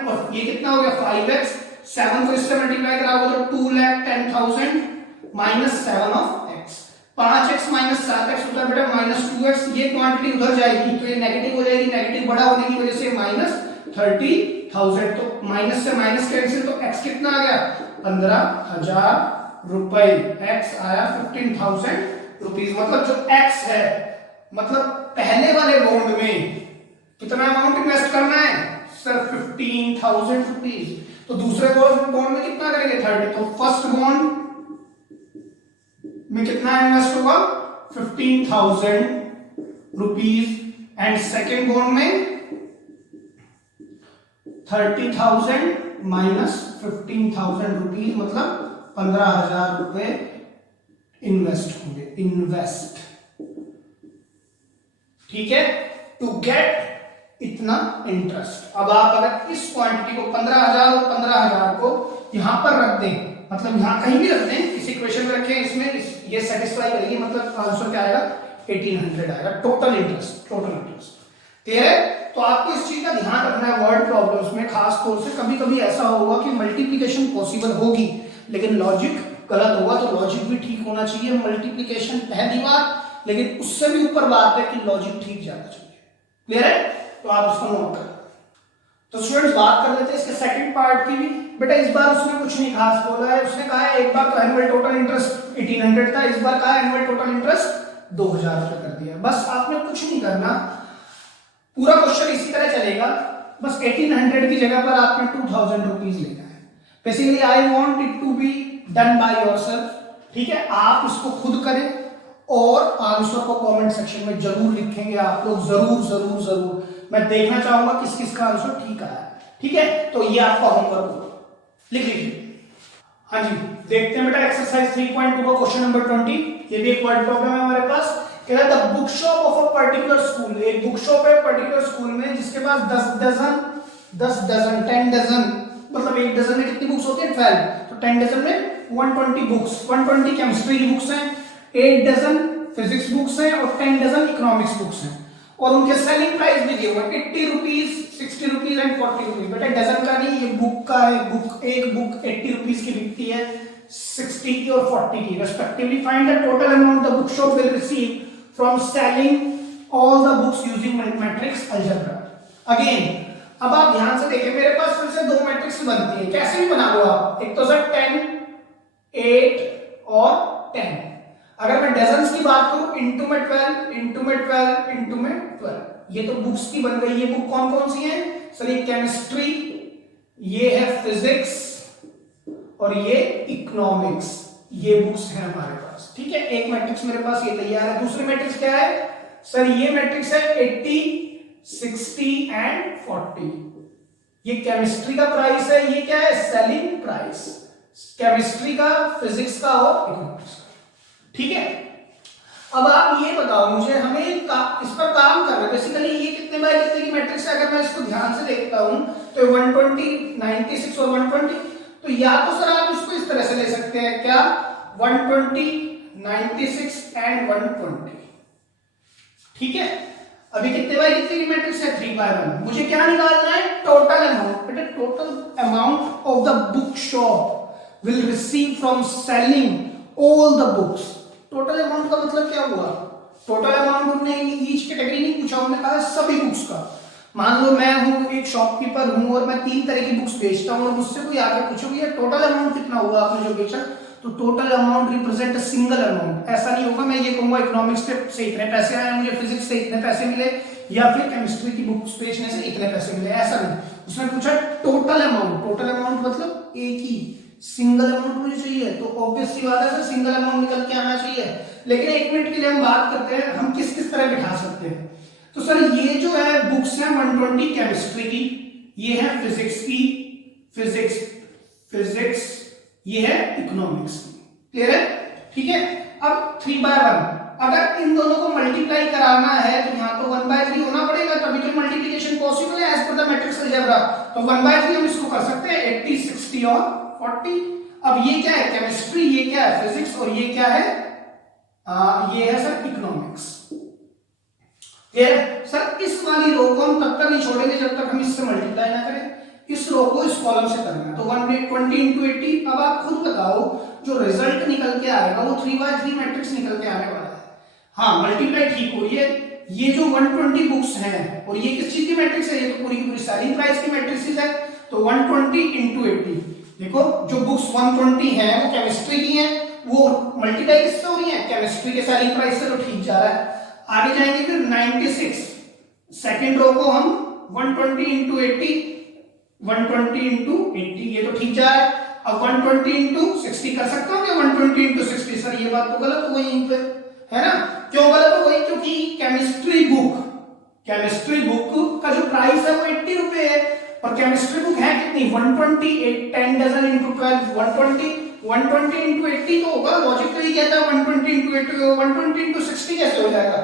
और ये कितना हो गया 5x, 7 को इससे मल्टीप्लाई कराओगे तो 2,10,000 minus 7 of x। 5x minus 7x होता है बेटा माइनस 2x। ये क्वांटिटी उधर जाएगी तो ये नेगेटिव हो जाएगी, नेगेटिव बड़ा होने की वजह से माइनस 30,000। तो माइनस से माइनस कैंसिल, तो x कितना आ गया, 15,000 रुपए। x आया 15,000 रुपीज। मतलब जो x है, मतलब पहले वाले बॉन्ड में कितना अमाउंट इन्वेस्ट करना है सर, 15,000 रुपीज। तो दूसरे बॉन्ड में कितना करेंगे, 30। तो फर्स्ट बॉन्ड में कितना इन्वेस्ट होगा, 15,000 रुपीज एंड सेकेंड बॉन्ड में 30,000 माइनस 15,000 रुपीज, मतलब 15,000 रुपए इन्वेस्ट होंगे, इन्वेस्ट, ठीक है, टू गेट इतना इंटरेस्ट। अब आप अगर इस क्वांटिटी को 15,000 और 15,000 को यहां पर रख दें, मतलब यहां कहीं भी रख दें, इस इक्वेशन में रखें, इसमें ये सेटिस्फाई करेगी, मतलब आंसर क्या आएगा, 1800 आएगा total interest, total interest. Clear है। तो आपको इस चीज का ध्यान रखना है वर्ड प्रॉब्लम्स में, खास तौर से कभी कभी ऐसा होगा कि मल्टीप्लिकेशन पॉसिबल होगी लेकिन लॉजिक गलत होगा, तो लॉजिक भी ठीक होना चाहिए। मल्टीप्लिकेशन पहली बात, लेकिन उससे भी ऊपर बात है कि लॉजिक ठीक जाना चाहिए। क्लियर है? तो आप इसको नोट करें। तो स्टूडेंट्स बात कर लेते हैं इसके सेकंड पार्ट की भी। बेटा इस बार उसने कुछ नहीं खास बोला है, उसने कहा है एक बार तो एनुअल टोटल इंटरेस्ट 1800 था, इस बार कहा एनुअल टोटल इंटरेस्ट 2000 रुपए कर दिया। बस आपने कुछ नहीं करना, पूरा क्वेश्चन इसी तरह चलेगा, बस 1800 की जगह पर आपने 2000 रुपीज लेना है। Basically I want it to be done by yourself, ठीक है? आप इसको खुद करें और आंसर को कमेंट सेक्शन में जरूर लिखेंगे आप लोग, जरूर जरूर जरूर। मैं देखना चाहूंगा किस किस का आंसर ठीक आया है, ठीक है? तो ये आपका होमवर्क होगा, लिख लीजिए। हाँ जी, देखते हैं बेटा एक्सरसाइज 3.2 का क्वेश्चन नंबर 20। ये भी एक वर्ड प्रॉब्लम है हमारे पास। कह रहा है the book shop of a particular school, एक बुक शॉप है पर्टिकुलर स्कूल में जिसके पास 10 डजन, मतलब एक डजन में कितनी बुक्स होती है? 12। तो 10 डजन में 120 बुक्स, 120 केमिस्ट्री की बुक्स हैं, 8 डजन फिजिक्स बुक्स हैं और 10 डजन इकोनॉमिक्स बुक्स हैं। और उनके सेलिंग प्राइस भी दिए हुए 80 रुपीज, 60 रुपीज एंड 40 रुपीज। बेटा डजन का नहीं, ये बुक का है। बुक एक बुक 80 रुपीज की बिकती है, 60 की और 40 की respectively. Find the total amount the book shop will receive from selling all the books using matrix algebra. Again अब आप ध्यान से देखें, मेरे पास फिर से दो मैट्रिक्स बनती है, कैसे भी बना लो आप। एक तो सर 10, 8 और 10। अगर मैं डजन्स की बात करूं, इंटू में 12, इंटू में 12, इंटू में 12, ये तो बुक्स की बन गई। ये बुक कौन कौन सी है सर? ये केमिस्ट्री, ये है फिजिक्स और ये इकोनॉमिक्स, ये बुक्स हैं हमारे पास, ठीक है? एक मैट्रिक्स मेरे पास ये तैयार है। दूसरी मैट्रिक्स क्या है सर? ये मैट्रिक्स है 80, 60 एंड 40। ये केमिस्ट्री का प्राइस है, ये क्या है? सेलिंग प्राइस, केमिस्ट्री का, फिजिक्स का और इकोनॉमिक्स का, ठीक है? अब आप ये बताओ मुझे, हमें इस पर काम करना है। बेसिकली ये कितने बाय कितने की मैट्रिक्स है? अगर मैं इसको ध्यान से देखता हूं तो 120, 96 और 120। तो या तो सर आप इसको इस तरह से ले सकते हैं, क्या? 120, 96 एंड 120, ठीक है? अभी कितने बाय कितने की मैट्रिक्स है? 3/1। मुझे क्या निकालना है? Total amount. बेटा total amount of the book shop will receive from selling all the books. Total amount का मतलब क्या हुआ? टोटल अमाउंट उन्होंने ईच कैटेगरी नहीं पूछा, उन्होंने कहा सभी बुक्स का। मान लो मैं हूं एक शॉपकीपर हूं और मैं 3 तरह की बुक्स बेचता हूं और मुझसे कोई आकर पूछोगे यार टोटल अमाउंट कितना हुआ आपने जो बेचा, तो total amount represent a single amount. ऐसा नहीं होगा मैं ये कहूंगा इकोनॉमिक्स से इतने पैसे आए, मुझे फिजिक्स से इतने पैसे मिले, या फिर केमिस्ट्री की बुक्स बेचने से इतने पैसे मिले, ऐसा नहीं। उसने पूछा टोटल अमाउंट। टोटल अमाउंट मतलब एक ही सिंगल अमाउंट मुझे चाहिए, तो ऑब्वियस सी बात है सिंगल अमाउंट निकल के आना चाहिए। लेकिन एक मिनट के लिए हम बात करते हैं हम किस किस तरह बिठा सकते हैं। तो सर ये जो है बुक्स है 120 केमिस्ट्री की, ये है फिजिक्स की, फिजिक्स ये है इकोनॉमिक्स की। क्लियर है? ठीक है? अब 3/1 अगर इन दोनों को मल्टीप्लाई कराना है तो यहाँ तो 1/3 होना पड़ेगा, तभी तो मल्टीप्लिकेशन पॉसिबल है as per the matrix algebra. तो 1/3 हम इसको कर सकते हैं 80, 60 और 40। अब ये क्या है? केमिस्ट्री, ये क्या है? फिजिक्स, और ये क्या है? ये है सर इकोनॉमिक्स। क्लियर? सर इस वाली रो को हम तब तक नहीं छोड़ेंगे जब तक हम इससे मल्टीप्लाई ना करें। इस रो को इस कॉलम से करना है, तो 120 into 80। अब आप खुद बताओ जो रिजल्ट निकल के आएगा वो 3/3 मैट्रिक्स निकल के आने वाला है। हाँ मल्टीप्लाई ठीक हो रही है। ये जो 120 बुक्स हैं और ये किस चीज की मैट्रिक्स है? ये तो पूरी की पूरी सेलिंग प्राइस की मैट्रिक्स है। तो 120 into 80, देखो जो बुक्स 120 हैं वो केमिस्ट्री की हैं, वो मल्टीप्लाई किससे हो रही है? केमिस्ट्री के सेलिंग प्राइस से, तो ठीक जा रहा है। आगे जाएंगे फिर 96, सेकंड रो को हम 120 into 80, 120 into 80, ये तो ठीक जा रहा है। अब 120 into 60 कर सकता हूँ क्या? 120 into 60 सर ये बात तो गलत हो गई यहीं पे, है ना? क्यों गलत हो गई? क्योंकि केमिस्ट्री बुक का जो प्राइस है वो 80 रुपए है और केमिस्ट्री बुक है कितनी? 120, 10 डजन into 12, 120 into 80 तो होगा। लॉजिक तो ये कहता है 120 into 80, 120 into 60 कैसे हो जाएगा?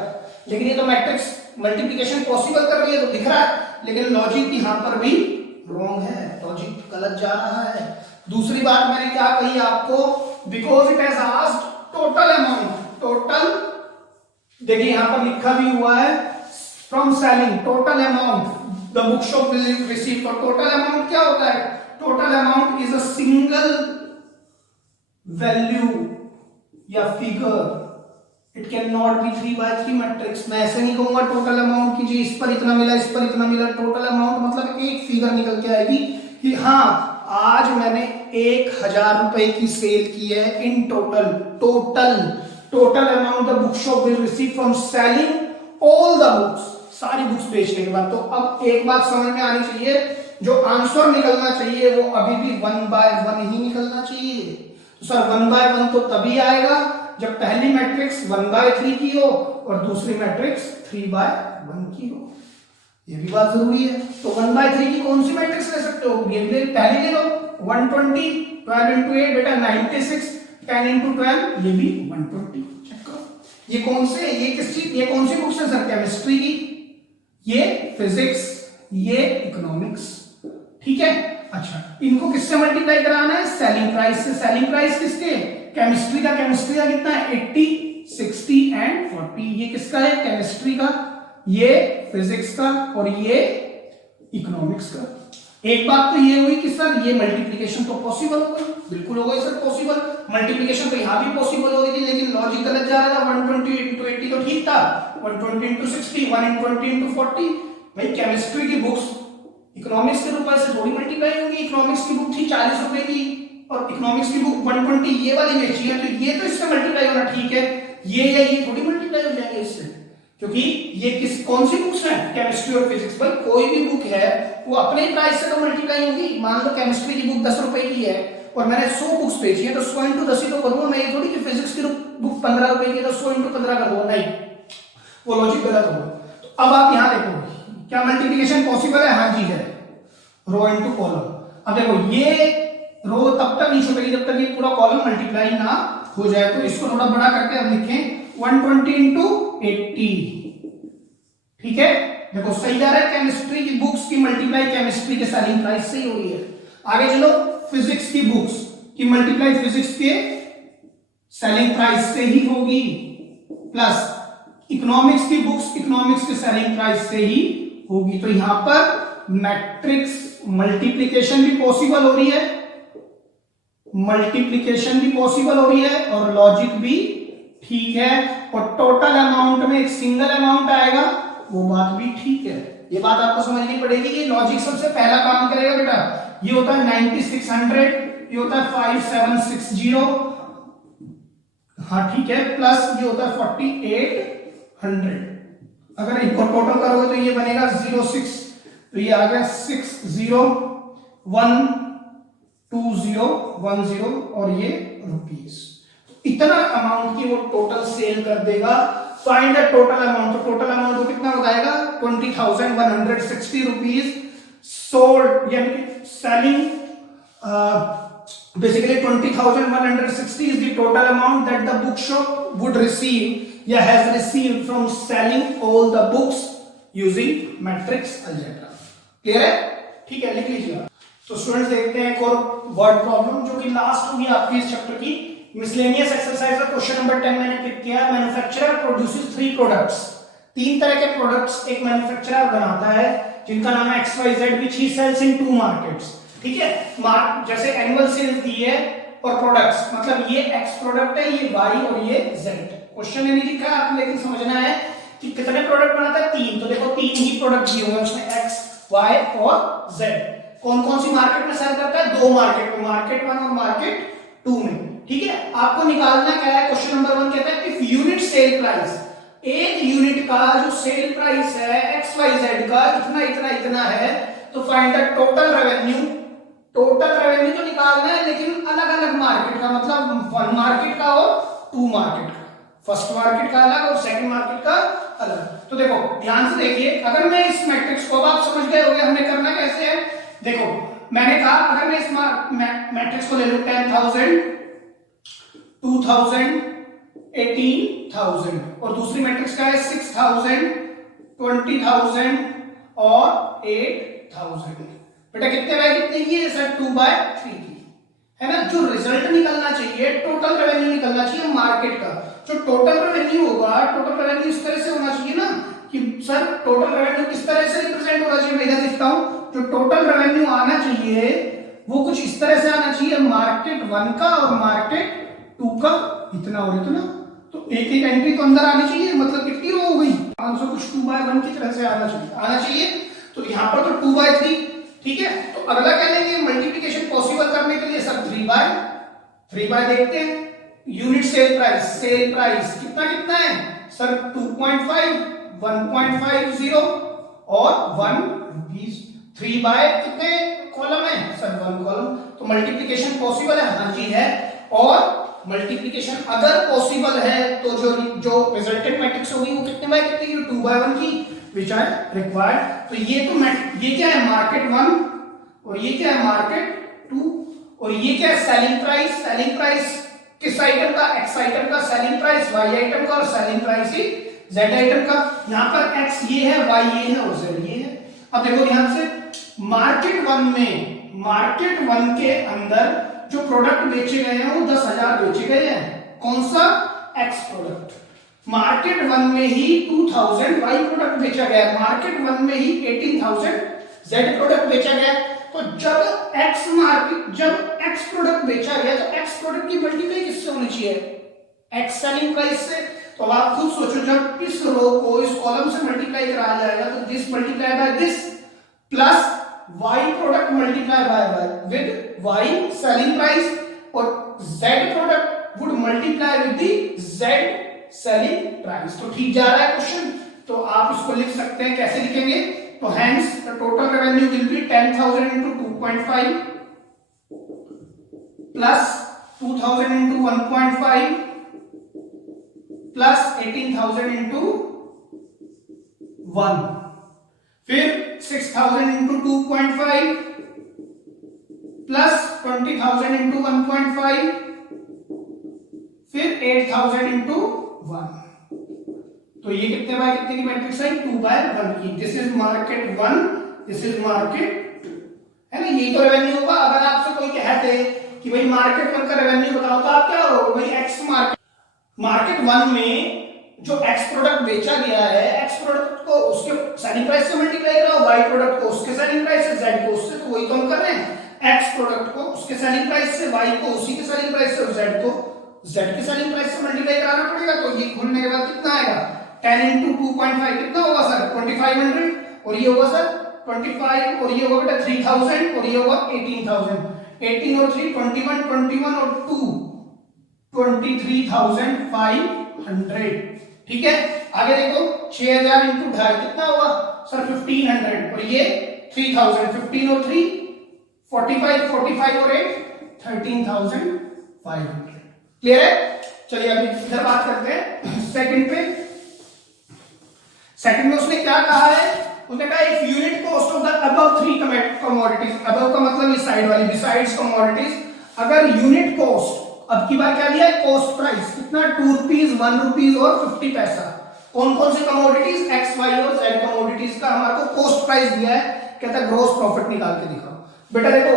लेकिन ये तो मैट्रिक्स मल्टीप्लिकेशन पॉसिबल कर रही है तो दिख रहा है, लेकिन लॉजिक यहां पर भी रॉन्ग है, लॉजिक गलत जा रहा है। दूसरी बात मैंने क्या कही आपको? Because it has asked total amount. Total देखिए यहां पर लिखा भी हुआ है from selling, total amount the book shop will receive. और टोटल अमाउंट क्या होता है? Total amount is a single value या figure, it can not be 3/3 matrix. मैं ऐसे नहीं कहूंगा टोटल अमाउंट कीजिए, इस पर इतना मिला, इस पर इतना मिला। टोटल अमाउंट मतलब एक फिगर निकल के आएगी कि हाँ आज मैंने 1000 रुपए की सेल की है in total. Total amount the book shop will receive from selling all the books, सारी बुक्स बेचने के बाद। तो अब एक बात समझ में आनी चाहिए, जो आंसर निकलना चाहिए वो अभी भी 1/1 ही निकलना चाहिए। तो सर 1/1 तो तभी आएगा जब पहली मैट्रिक्स 1/3 की हो और दूसरी मैट्रिक्स 3/1 की हो। ये भी बात जरूरी है। तो 1/3 की कौन सी मैट्रिक्स ले सकते हो? ये पहली ले लो 120, 12 into 8 बेटा 96, 10 into 12 ये भी 120। चेक करो ये कौन से, ये किस चीज, ये कौन सी बुक्स है सर? केमिस्ट्री की, ये फिजिक्स, ये इकोनॉमिक्स। ठीक है, अच्छा इनको किससे मल्टीप्लाई कराना है? सेलिंग प्राइस से। सेलिंग प्राइस किसके? केमिस्ट्री का कितना है? 80, 60 एंड 40। ये किसका है? केमिस्ट्री का, ये फिजिक्स का और ये इकोनॉमिक्स का। एक बात तो ये हुई कि सर ये मल्टीप्लिकेशन तो पॉसिबल हो गई, बिल्कुल हो गई सर पॉसिबल। मल्टीप्लिकेशन तो यहां भी पॉसिबल हो रही थी, लेकिन लॉजिक गलत जा रहा था। 120 into 80 तो ठीक था, 120 into 60, 120 into 40। भाई केमिस्ट्री की बुक्स इकोनॉमिक्स के रुपए से थोड़ी मल्टीप्लाई होगी। इकोनॉमिक्स की बुक थी 40 रुपए की और इकोनॉमिक्स की बुक 120 ये वाली बेची है, तो ये तो इससे मल्टीप्लाई होना ठीक है, ये या ये थोड़ी मल्टीप्लाई हो जाएंगे इससे, क्योंकि ये किस कौन सी बुक्स हैं? केमिस्ट्री और फिजिक्स। पर कोई भी बुक है वो अपने प्राइस से तो मल्टीप्लाई होगी। मान लो केमिस्ट्री की बुक 10 रुपए की है और मैंने 100 बुक्स बेची है, तो 100 into 10 ही तो करूंगा मैं। ये थोड़ी कि फिजिक्स की बुक 15 रुपए की है तो 100 into 15 कर दूंगा, नहीं, वो लॉजिक गलत होगा। तो अब आप यहां देखो क्या मल्टीप्लिकेशन पॉसिबल है? हाँ जी है, रो इनटू कॉलम। अब देखो ये रो तब तक नहीं छूटेगी जब तक ये पूरा कॉलम मल्टीप्लाई ना हो जाए। तो इसको थोड़ा बड़ा करके अब लिखें 120 into 80। ठीक है, देखो सही जा रहा है। केमिस्ट्री की बुक्स की मल्टीप्लाई केमिस्ट्री के सेलिंग प्राइस से ही हो रही है। आगे चलो, फिजिक्स की बुक्स की मल्टीप्लाई फिजिक्स के सेलिंग प्राइस से ही होगी, प्लस इकोनॉमिक्स की बुक्स इकोनॉमिक्स के सेलिंग प्राइस से ही होगी। तो यहां पर मैट्रिक्स मल्टीप्लिकेशन भी पॉसिबल हो रही है, मल्टीप्लिकेशन भी पॉसिबल हो रही है और लॉजिक भी ठीक है, और टोटल अमाउंट में एक सिंगल अमाउंट आएगा, वो बात भी ठीक है। ये बात आपको समझनी पड़ेगी कि लॉजिक सबसे पहला काम करेगा बेटा। ये होता है 9600, ये होता है 5760, हाँ ठीक है, प्लस ये होता है 4800। अगर इनको टोटल करोगे तो ये बनेगा 06, तो ये आ गया 60,120,10 और ये रुपीस। इतना अमाउंट की वो टोटल सेल कर देगा। Find the total amount. तो टोटल अमाउंट को कितना बताएगा? 20,160 रुपीज सोल्ड, यानी कि selling basically 20,160 is the total amount that the bookshop would receive या has received from selling all the books using matrix algebra। Clear है? ठीक है, लिख लीजिए। तो स्टूडेंट्स देखते हैं एक और वर्ड प्रॉब्लम जो कि लास्ट होगी आपकी इस चैप्टर की मिसलेनियस एक्सरसाइज का क्वेश्चन नंबर 10 मैंने पिक किया। मैन्युफैक्चरर प्रोड्यूसेस 3 प्रोडक्ट्स, 3 तरह के प्रोडक्ट्स एक मैन्युफैक्चरर बनाता है जिनका नाम है XYZ which he sells in 2 markets. ठीक है, जैसे एनुअल सेल्स दी है और प्रोडक्ट्स, मतलब ये X प्रोडक्ट है, ये Y और ये Z। क्वेश्चन में नहीं लिखा है, लेकिन समझना है कि कितने प्रोडक्ट बनाता है? 3। तो देखो 3 ही प्रोडक्ट दिए हुए उसमें X, Y और Z। कौन कौन सी मार्केट में सेल करता है? 2 मार्केट में, मार्केट 1 और मार्केट 2 में। ठीक है, आपको निकालना क्या है? क्वेश्चन नंबर 1 कहता है इफ यूनिट सेल प्राइस, एक यूनिट का जो सेल प्राइस है XYZ का इतना इतना इतना है, तो find the total revenue. Total revenue तो निकालना है, लेकिन अलग अलग मार्केट का, मतलब 1 मार्केट का और 2 मार्केट का, फर्स्ट मार्केट का अलग और सेकंड मार्केट का अलग। तो देखो ध्यान से देखिए, अगर मैं इस मैट्रिक्स को, अब आप समझ गए होंगे हमने करना कैसे है। देखो मैंने कहा अगर मैं इस मैट्रिक्स को ले लूं 10,000, 2,000, 18,000 और दूसरी मैट्रिक्स का है 6,000, 20,000 और 8,000। बेटा कितने बाय कितने की है सर? 2/3 की है ना। जो रिजल्ट निकलना चाहिए, टोटल रेवेन्यू निकलना चाहिए मार्केट का। जो टोटल रेवेन्यू होगा, टोटल रेवेन्यू इस तरह से होना चाहिए ना कि सर टोटल रेवेन्यू किस तरह से रिप्रेजेंट होना चाहिए, मैं इधर लिखता हूं, जो टोटल रेवेन्यू आना चाहिए वो कुछ इस तरह से आना चाहिए, मार्केट 1 का और मार्केट 2 का इतना और इतना, तो एक एक एंट्री तो अंदर आनी चाहिए, मतलब कितनी रो हो गई 500, कुछ 2/1 की तरह से आना चाहिए। तो यहाँ पर तो 2/3, ठीक है। तो अगला क्या लेंगे, मल्टीप्लिकेशन पॉसिबल करने के लिए सर 3/3 देखते हैं। यूनिट सेल प्राइस कितना कितना है सर 2.5, 1.50 और 1 रुपीस। 3 बाय कितने कॉलम है सर 1 कॉलम, तो मल्टीप्लिकेशन पॉसिबल है, हाँ जी है। और मल्टीप्लिकेशन अगर पॉसिबल है तो जो रिजल्टेंट मैट्रिक्स होगी वो कितने बाय कितने की, 2/1 की, विच आर रिक्वायर्ड। तो ये क्या है मार्केट 1 और ये क्या है मार्केट 2 और ये क्या है सेलिंग प्राइस किस आइटम का, एक्स आइटम का सेलिंग प्राइस, वाई आइटम का, और सेलिंग प्राइस ही जेड आइटम का। यहां पर एक्स ये है, वाई ये है और जेड ये है। अब देखो ध्यान से मार्केट 1 के अंदर जो प्रोडक्ट बेचे गए हैं वो 10,000 बेचे गए हैं, कौन सा एक्स प्रोडक्ट। मार्केट 1 में ही 2000 वाई प्रोडक्ट बेचा गया, मार्केट 1 में ही 18,000 जेड प्रोडक्ट बेचा गया। तो जब एक्स प्रोडक्ट बेचा गया तो एक्स प्रोडक्ट की मल्टीप्लाई किससे होनी चाहिए, एक्स सेलिंग प्राइस से। तो आप खुद सोचो, जब इस रो को इस कॉलम से मल्टीप्लाई कराया जाएगा तो this multiply by this plus Y product multiply by with Y selling price, और Z product would multiply with the Z selling price. तो ठीक जा रहा है क्वेश्चन, तो आप इसको लिख सकते हैं, कैसे लिखेंगे, तो hence the total revenue will be 10,000 into 2.5 plus 2,000 into 1.5 plus 18,000 into 1, फिर 6,000 into 2.5 plus 20,000 into 1.5 फिर 8,000 into 1। तो ये कितने बाय कितने की मैट्रिक्स है, 2/1 की। This is market 1, this is market 2, है ना। यही तो रेवेन्यू होगा। अगर आपसे कोई कहते कि भाई मार्केट 1 का रेवेन्यू बताओ, तो आप क्या करोगे, भाई एक्स मार्केट 1 में जो एक्स प्रोडक्ट बेचा गया है, एक्स प्रोडक्ट को उसके सेलिंग प्राइस से मल्टीप्लाई करो, वाई प्रोडक्ट को उसके सेलिंग प्राइस से, जेड को उससे, तो वही तो हम कर रहे हैं। एक्स प्रोडक्ट को उसके सेलिंग प्राइस से, वाई को उसी के सेलिंग प्राइस से, और जेड को जेड के सेलिंग प्राइस से मल्टीप्लाई कराना पड़ेगा। तो ये खोलने के बाद कितना आएगा, 10 into 2.5 कितना होगा सर 2500, और ये होगा सर 25, और ये होगा बेटा 3000, और ये होगा 18,000। 18 और 3 21, 21 और 2 23,500, ठीक है। आगे देखो 6,000 into 2.5 कितना होगा सर 1500, और ये 3000, 15 और 3 45, 45 और 8 13,500। क्लियर है। चलिए अभी इधर बात करते हैं सेकंड पे। सेकंड में उसने क्या कहा है, उसने कहा if unit cost of the above 3 commodities, above का मतलब इस साइड वाली, बिसाइड्स कमोडिटीज, अगर यूनिट कॉस्ट, अब की बार क्या दिया है, कॉस्ट प्राइस कितना 2 रुपीज, 1 रुपीज और 50 पैसा। कौन कौन सी कमोडिटीज, एक्स वाई और जेड कमोडिटीज का हमारे को कॉस्ट प्राइस दिया है। कहता है ग्रॉस प्रॉफिट निकाल के दिखाओ। बेटा देखो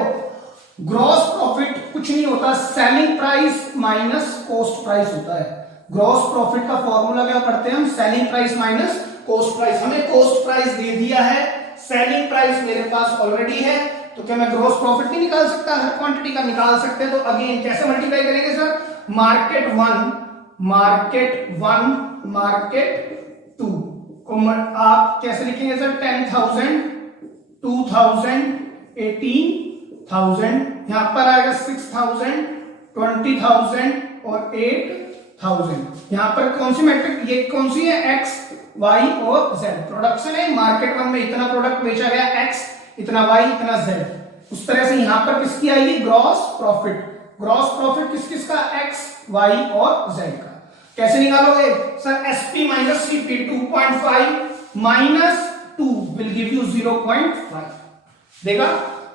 ग्रॉस प्रॉफिट कुछ नहीं होता, selling price minus cost price होता है। ग्रॉस प्रॉफिट का फॉर्मूला क्या पढ़ते हैं हम, selling price minus cost price. हमें कॉस्ट प्राइस दे दिया है, सेलिंग प्राइस मेरे पास ऑलरेडी है, तो क्या मैं ग्रॉस प्रॉफिट नहीं निकाल सकता, हर क्वांटिटी का निकाल सकते हैं। तो अगेन कैसे मल्टीप्लाई करेंगे सर, मार्केट 1 मार्केट 2 को आप कैसे लिखेंगे सर, 10,000 2,000 18,000, यहां पर आएगा 6,000 20,000 और 8,000। यहां पर कौन सी मैट्रिक, ये कौन सी है, एक्स वाई और जेड। प्रोडक्शन है, मार्केट 1 में इतना प्रोडक्ट बेचा गया, एक्स इतना, वाई इतना, जेड। उस तरह से यहां पर किसकी आएगी, ग्रॉस प्रॉफिट। ग्रॉस प्रॉफिट किस किस का, एक्स वाई और जेड का। कैसे निकालोगे sir, SP minus CP, 2.5 minus 2 will give you 0.5, देगा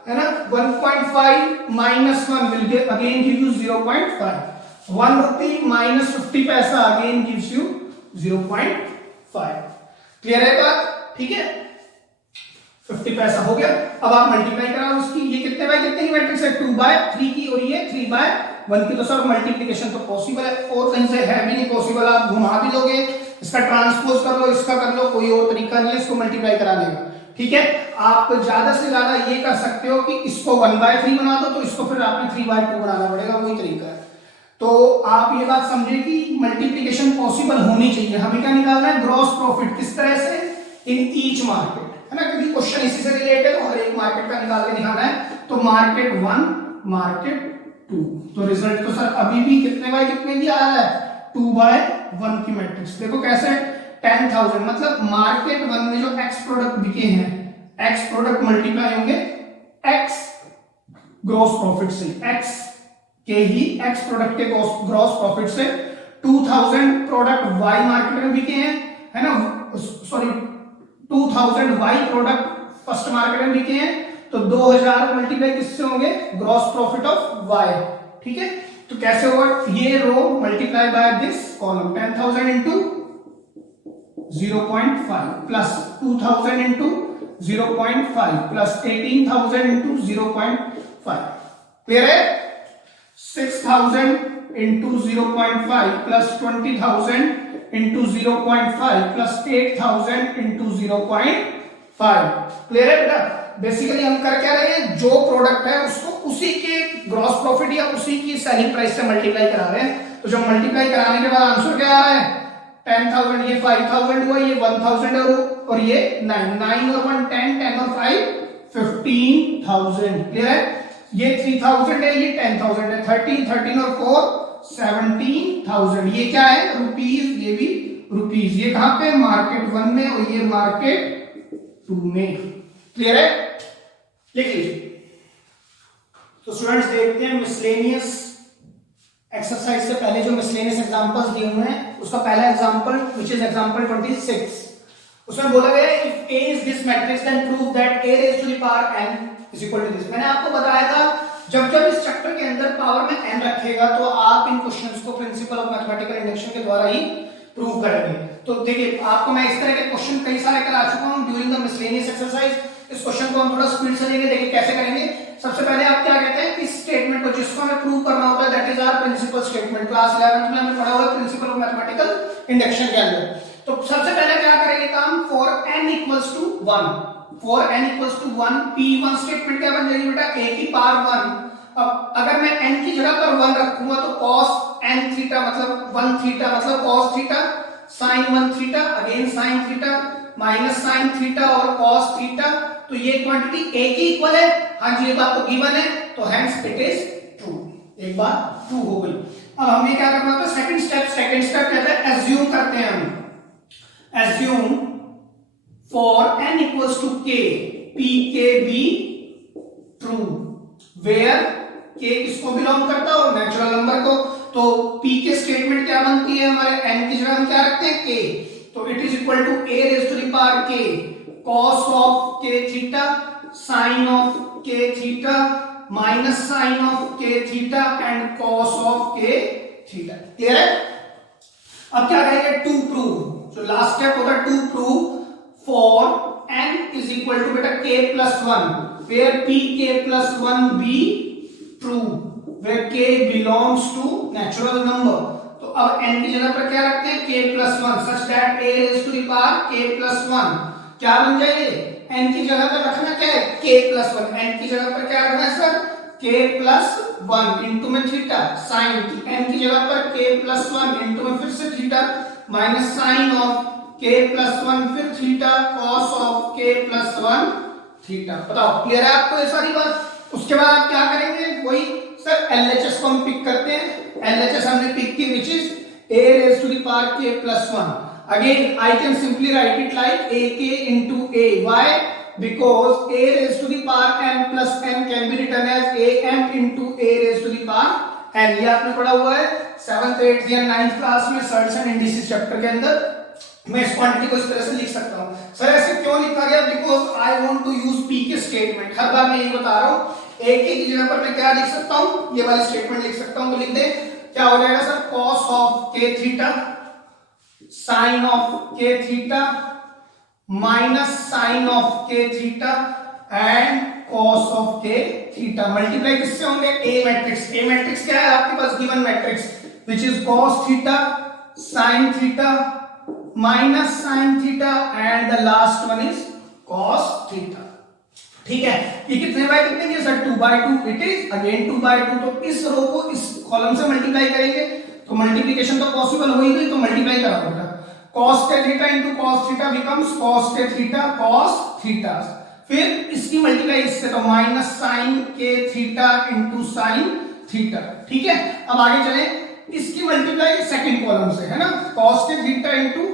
है ना। 1.5 minus 1 will again give you 0.5। 1 rupee minus 50 पैसा अगेन गिव्स यू 0.5। क्लियर है बात, ठीक है। 50 पैसा हो गया। अब आप मल्टीप्लाई कराओ उसकी, ये कितने बाय कितने की मैट्रिक्स है, 2/3 की, और ये 3/1 की। तो सर मल्टीप्लिकेशन तो पॉसिबल है, और कहीं से है भी नहीं पॉसिबल, आप घुमा भी दोगे इसका ट्रांसपोज कर लो, इसका कर लो, कोई और तरीका नहीं है इसको मल्टीप्लाई कराने का। ठीक है, आप ज्यादा से ज्यादा ये कर सकते हो कि इसको 1/3 बना दो तो इसको फिर आपने 3/2 बनाना पड़ेगा, वही तरीका है। तो आप ये बात समझे कि मल्टीप्लिकेशन पॉसिबल होनी चाहिए। हमें क्या निकालना है, ग्रॉस प्रॉफिट, किस तरह से, इन ईच मार्केट, है ना, क्योंकि क्वेश्चन इसी से रिलेटेड और एक मार्केट का निकाल के दिखाना है। तो मार्केट 1, मार्केट 2, तो रिजल्ट तो सर अभी भी कितने बाय कितने की आ रहा है, 2/1 की मैट्रिक्स। देखो कैसे, 10,000 मतलब मार्केट 1 में जो एक्स प्रोडक्ट बिके हैं, एक्स प्रोडक्ट मल्टीप्लाई होंगे एक्स ग्रॉस प्रॉफिट से, एक्स के ही एक्स प्रोडक्ट के ग्रॉस प्रॉफिट से। 2000 प्रोडक्ट वाई मार्केट में बिके हैं, है ना, sorry 2000 Y product first market में बिके हैं, तो 2000 मल्टीप्लाई किससे होंगे, ग्रॉस प्रॉफिट ऑफ वाई। ठीक है, तो कैसे होगा, ये row multiply by this column, 10,000 into 0.5 plus 2000 into 0.5 plus 18,000 into 0.5, clear है। 6,000 into 0.5 plus 20,000 into 0.5 plus 8,000 into 0.5, clear है बेटा। बेसिकली हम कर क्या रहे हैं, जो प्रोडक्ट है उसको उसी के ग्रॉस प्रॉफिट या उसी की सेलिंग प्राइस से मल्टीप्लाई करा रहे हैं। तो जब मल्टीप्लाई कराने के बाद आंसर क्या आ रहा है, 10,000, ये 5,000 हुआ, ये 1,000 और ये 9 और 1 10, 10 और 5 15,000, क्लियर है। ये 3,000 है, ये 10,000 है, 13 और 4 17,000, ये क्या है, रुपीज, ये भी रुपीज। ये कहां पे, मार्केट 1 में और ये मार्केट 2 में, क्लियर है, लिख लीजिए। तो स्टूडेंट्स देखते हैं मिसलेनियस एक्सरसाइज से पहले जो मिसलेनियस एग्जांपल्स दिए हुए हैं, उसका पहला एग्जांपल व्हिच इज एग्जांपल 26, उसमें बोला गया है if a is this matrix then prove that a raised to the power n is equal to this। मैंने आपको बताया था जब जब इस चैप्टर के अंदर पावर में n रखेगा तो आप इन क्वेश्चंस को प्रिंसिपल ऑफ मैथमेटिकल इंडक्शन के द्वारा ही प्रूव करेंगे। तो देखिए आपको मैं इस तरह के क्वेश्चन कई सारे करा चुका हूं ड्यूरिंग द मिसलेनियस एक्सरसाइज। इस क्वेश्चन को हम थोड़ा स्पीड से लेंगे, देखिए कैसे करेंगे। सबसे पहले आप क्या कहते हैं, इस स्टेटमेंट को जिसको हमें प्रूव करना होता है that is our principal statement. Class 11th में हमने पढ़ा हुआ है प्रिंसिपल ऑफ मैथमेटिकल इंडक्शन के अंदर। तो सबसे पहले क्या करेंगे काम, for n equals to 1, for n equals to 1 p1 statement क्या बन जाएगी बेटा, a की पावर 1। अब अगर मैं n की जगह पर 1 रखूंगा तो cos n थीटा मतलब 1 थीटा मतलब cos theta, sin 1 theta again sin theta, minus sin theta और cos थीटा। तो ये क्वांटिटी a की इक्वल है, हाँ जी ये तो आपको गिवन है, तो हेंस इट इज ट्रू। एक बात ट्रू हो गई। अब हमें क्या करना होता है, सेकंड स्टेप कहते हैं एज्यूम करते हैं हम। Assume for n equals to k, pk be true, where k किसको बिलोंग करता है, नेचुरल नंबर को। तो p के स्टेटमेंट क्या बनती है, हमारे n की जगह हम क्या रखते हैं k, तो it is equal to a raise to the power k cos of k theta sin of k theta minus sin of k theta and cos of k theta, clear है। अब क्या करेंगे, टू प्रूव, जो last step होता है to prove for n is equal to बेटा k plus 1 where p k plus 1 be true, where k belongs to natural number. तो अब n की जगह पर क्या रखते हैं, k plus 1 such that a raise to the power k plus 1 क्या बन जाएगी, n की जगह पर रखना क्या है, k प्लस 1, n की जगह पर क्या रखना है सर, k प्लस 1 इंटू में थीटा साइन, n की जगह पर k प्लस 1 इंटू में फिर से theta minus sine of k plus 1 फिर theta cos of k plus 1 theta. बताओ क्लियर है आपको ये सारी बात। उसके बाद आप क्या करेंगे, वही सर LHS को हम पिक करते हैं। LHS हमने पिक की which is a raised to the power k plus 1। Again I can simply write it like ak into a, why, because a raised to the power n plus n can be written as am into a raised to the power n। ये आपने पढ़ा हुआ है 7th 8th या 9th class में shirts and indices chapter के अंदर। मैं इस क्वांटिटी को इस तरह से लिख सकता हूं। सर ऐसे क्यों लिखा गया, because I want to use p के स्टेटमेंट। हर बार मैं ये बता रहा हूं, a की जगह पर मैं क्या लिख सकता हूं, ये वाली स्टेटमेंट लिख सकता हूं। तो लिख दे, क्या हो जाएगा sir, cos of k theta sin of k theta minus sin of k theta and cos of k theta. Multiply किससे होंगे, a मैट्रिक्स। a मैट्रिक्स क्या है आपके पास, given matrix which is cos theta sin theta minus sine theta and the last one is cos theta. ठीक है, ये कितने बाय कितने के सर 2/2, इट इज अगेन 2/2। तो इस रो को इस कॉलम से मल्टीप्लाई करेंगे तो मल्टीप्लिकेशन तो पॉसिबल हो ही गई, तो मल्टीप्लाई करा होगा। cos theta into cos theta becomes cos theta cos theta, फिर इसकी मल्टीप्लाई इससे तो minus sine k theta into sine theta. ठीक है, अब आगे चले, इसकी मल्टीप्लाई सेकंड कॉलम से है ना, cos theta into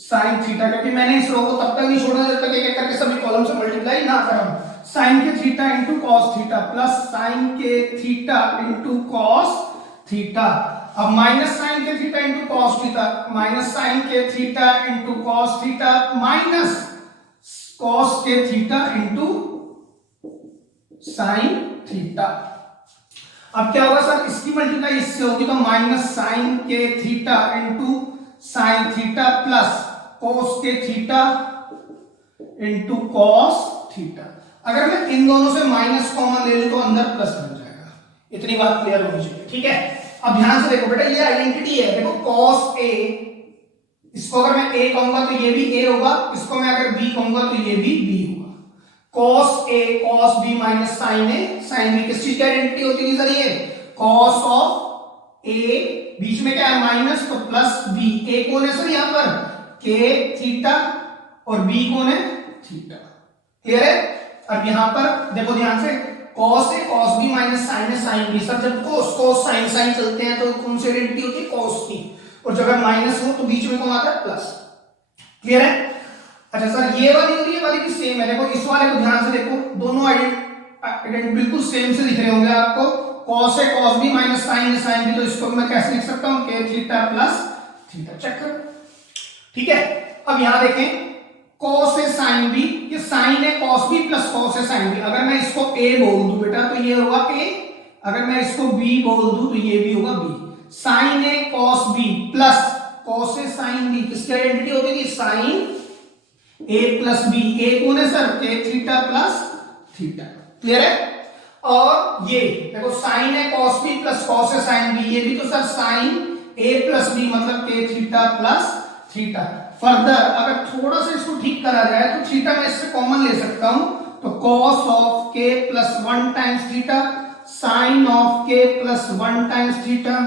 sine theta, क्योंकि मैंने इस रो को तब तक नहीं छोड़ना जब तक एक एक करके सभी कॉलम से मल्टीप्लाई ना करूं। Sine k theta into cos theta plus sine k theta into cos theta. अब minus sine k theta into cos theta, minus sine k theta into cos theta minus cos k theta into sine theta. अब क्या होगा sir, इसकी multiply इससे होगी तो minus sine k theta into sine theta plus cos k theta into cos theta. अगर मैं इन दोनों से माइनस कॉमन ले लूं तो अंदर प्लस बन जाएगा। इतनी बात क्लियर होनी चाहिए। ठीक है, अब ध्यान से देखो बेटा, ये आइडेंटिटी है, देखो cos a, इसको अगर मैं a कहूंगा तो ये भी a होगा, इसको मैं अगर b कहूंगा तो ये भी b होगा। cos a cos b minus sin a sin b किस चीज की आइडेंटिटी होती है सर, ये cos ऑफ a, बीच में क्या है माइनस, तो प्लस b। a कौन है सर यहाँ पर, k थीटा, और b कौन है थीटा। क्लियर है। अब यहां पर देखो ध्यान से, cos है cos b माइनस sin है sin b। सर जब cos sin sin चलते हैं तो कौन सी आइडेंटिटी होती है, cos की, और जब माइनस हो तो बीच में कौन आता है, प्लस। क्लियर है। अच्छा सर ये वाली और ये वाली भी सेम है, देखो इस वाले को ध्यान से देखो, दोनों आइडेंटिटी बिल्कुल सेम से दिख रहे होंगे आपको। cos है cos b माइनस sin है sin b, तो इसको मैं कैसे लिख सकता हूं, k theta plus theta. Check करो। ठीक है, अब यहां देखें, cos है sin b, ये sin है cos b प्लस cos है sin b। अगर मैं इसको a बोल दूं बेटा तो ये होगा a, अगर मैं इसको b बोल दूं तो ये भी होगा b। sin है cos b प्लस cos है sin b, किसकी आइडेंटिटी होगी, sin a plus b। a कौन है sir, k theta plus theta. Clear है। और ये देखो sin है cos b प्लस cos है sin b, ये भी तो sir sin a plus b मतलब k theta plus theta. Further अगर थोड़ा सा इसको ठीक करा जाए तो थीटा मैं इससे कॉमन ले सकता हूं, तो cos of k plus 1 times theta sin of k plus 1 times theta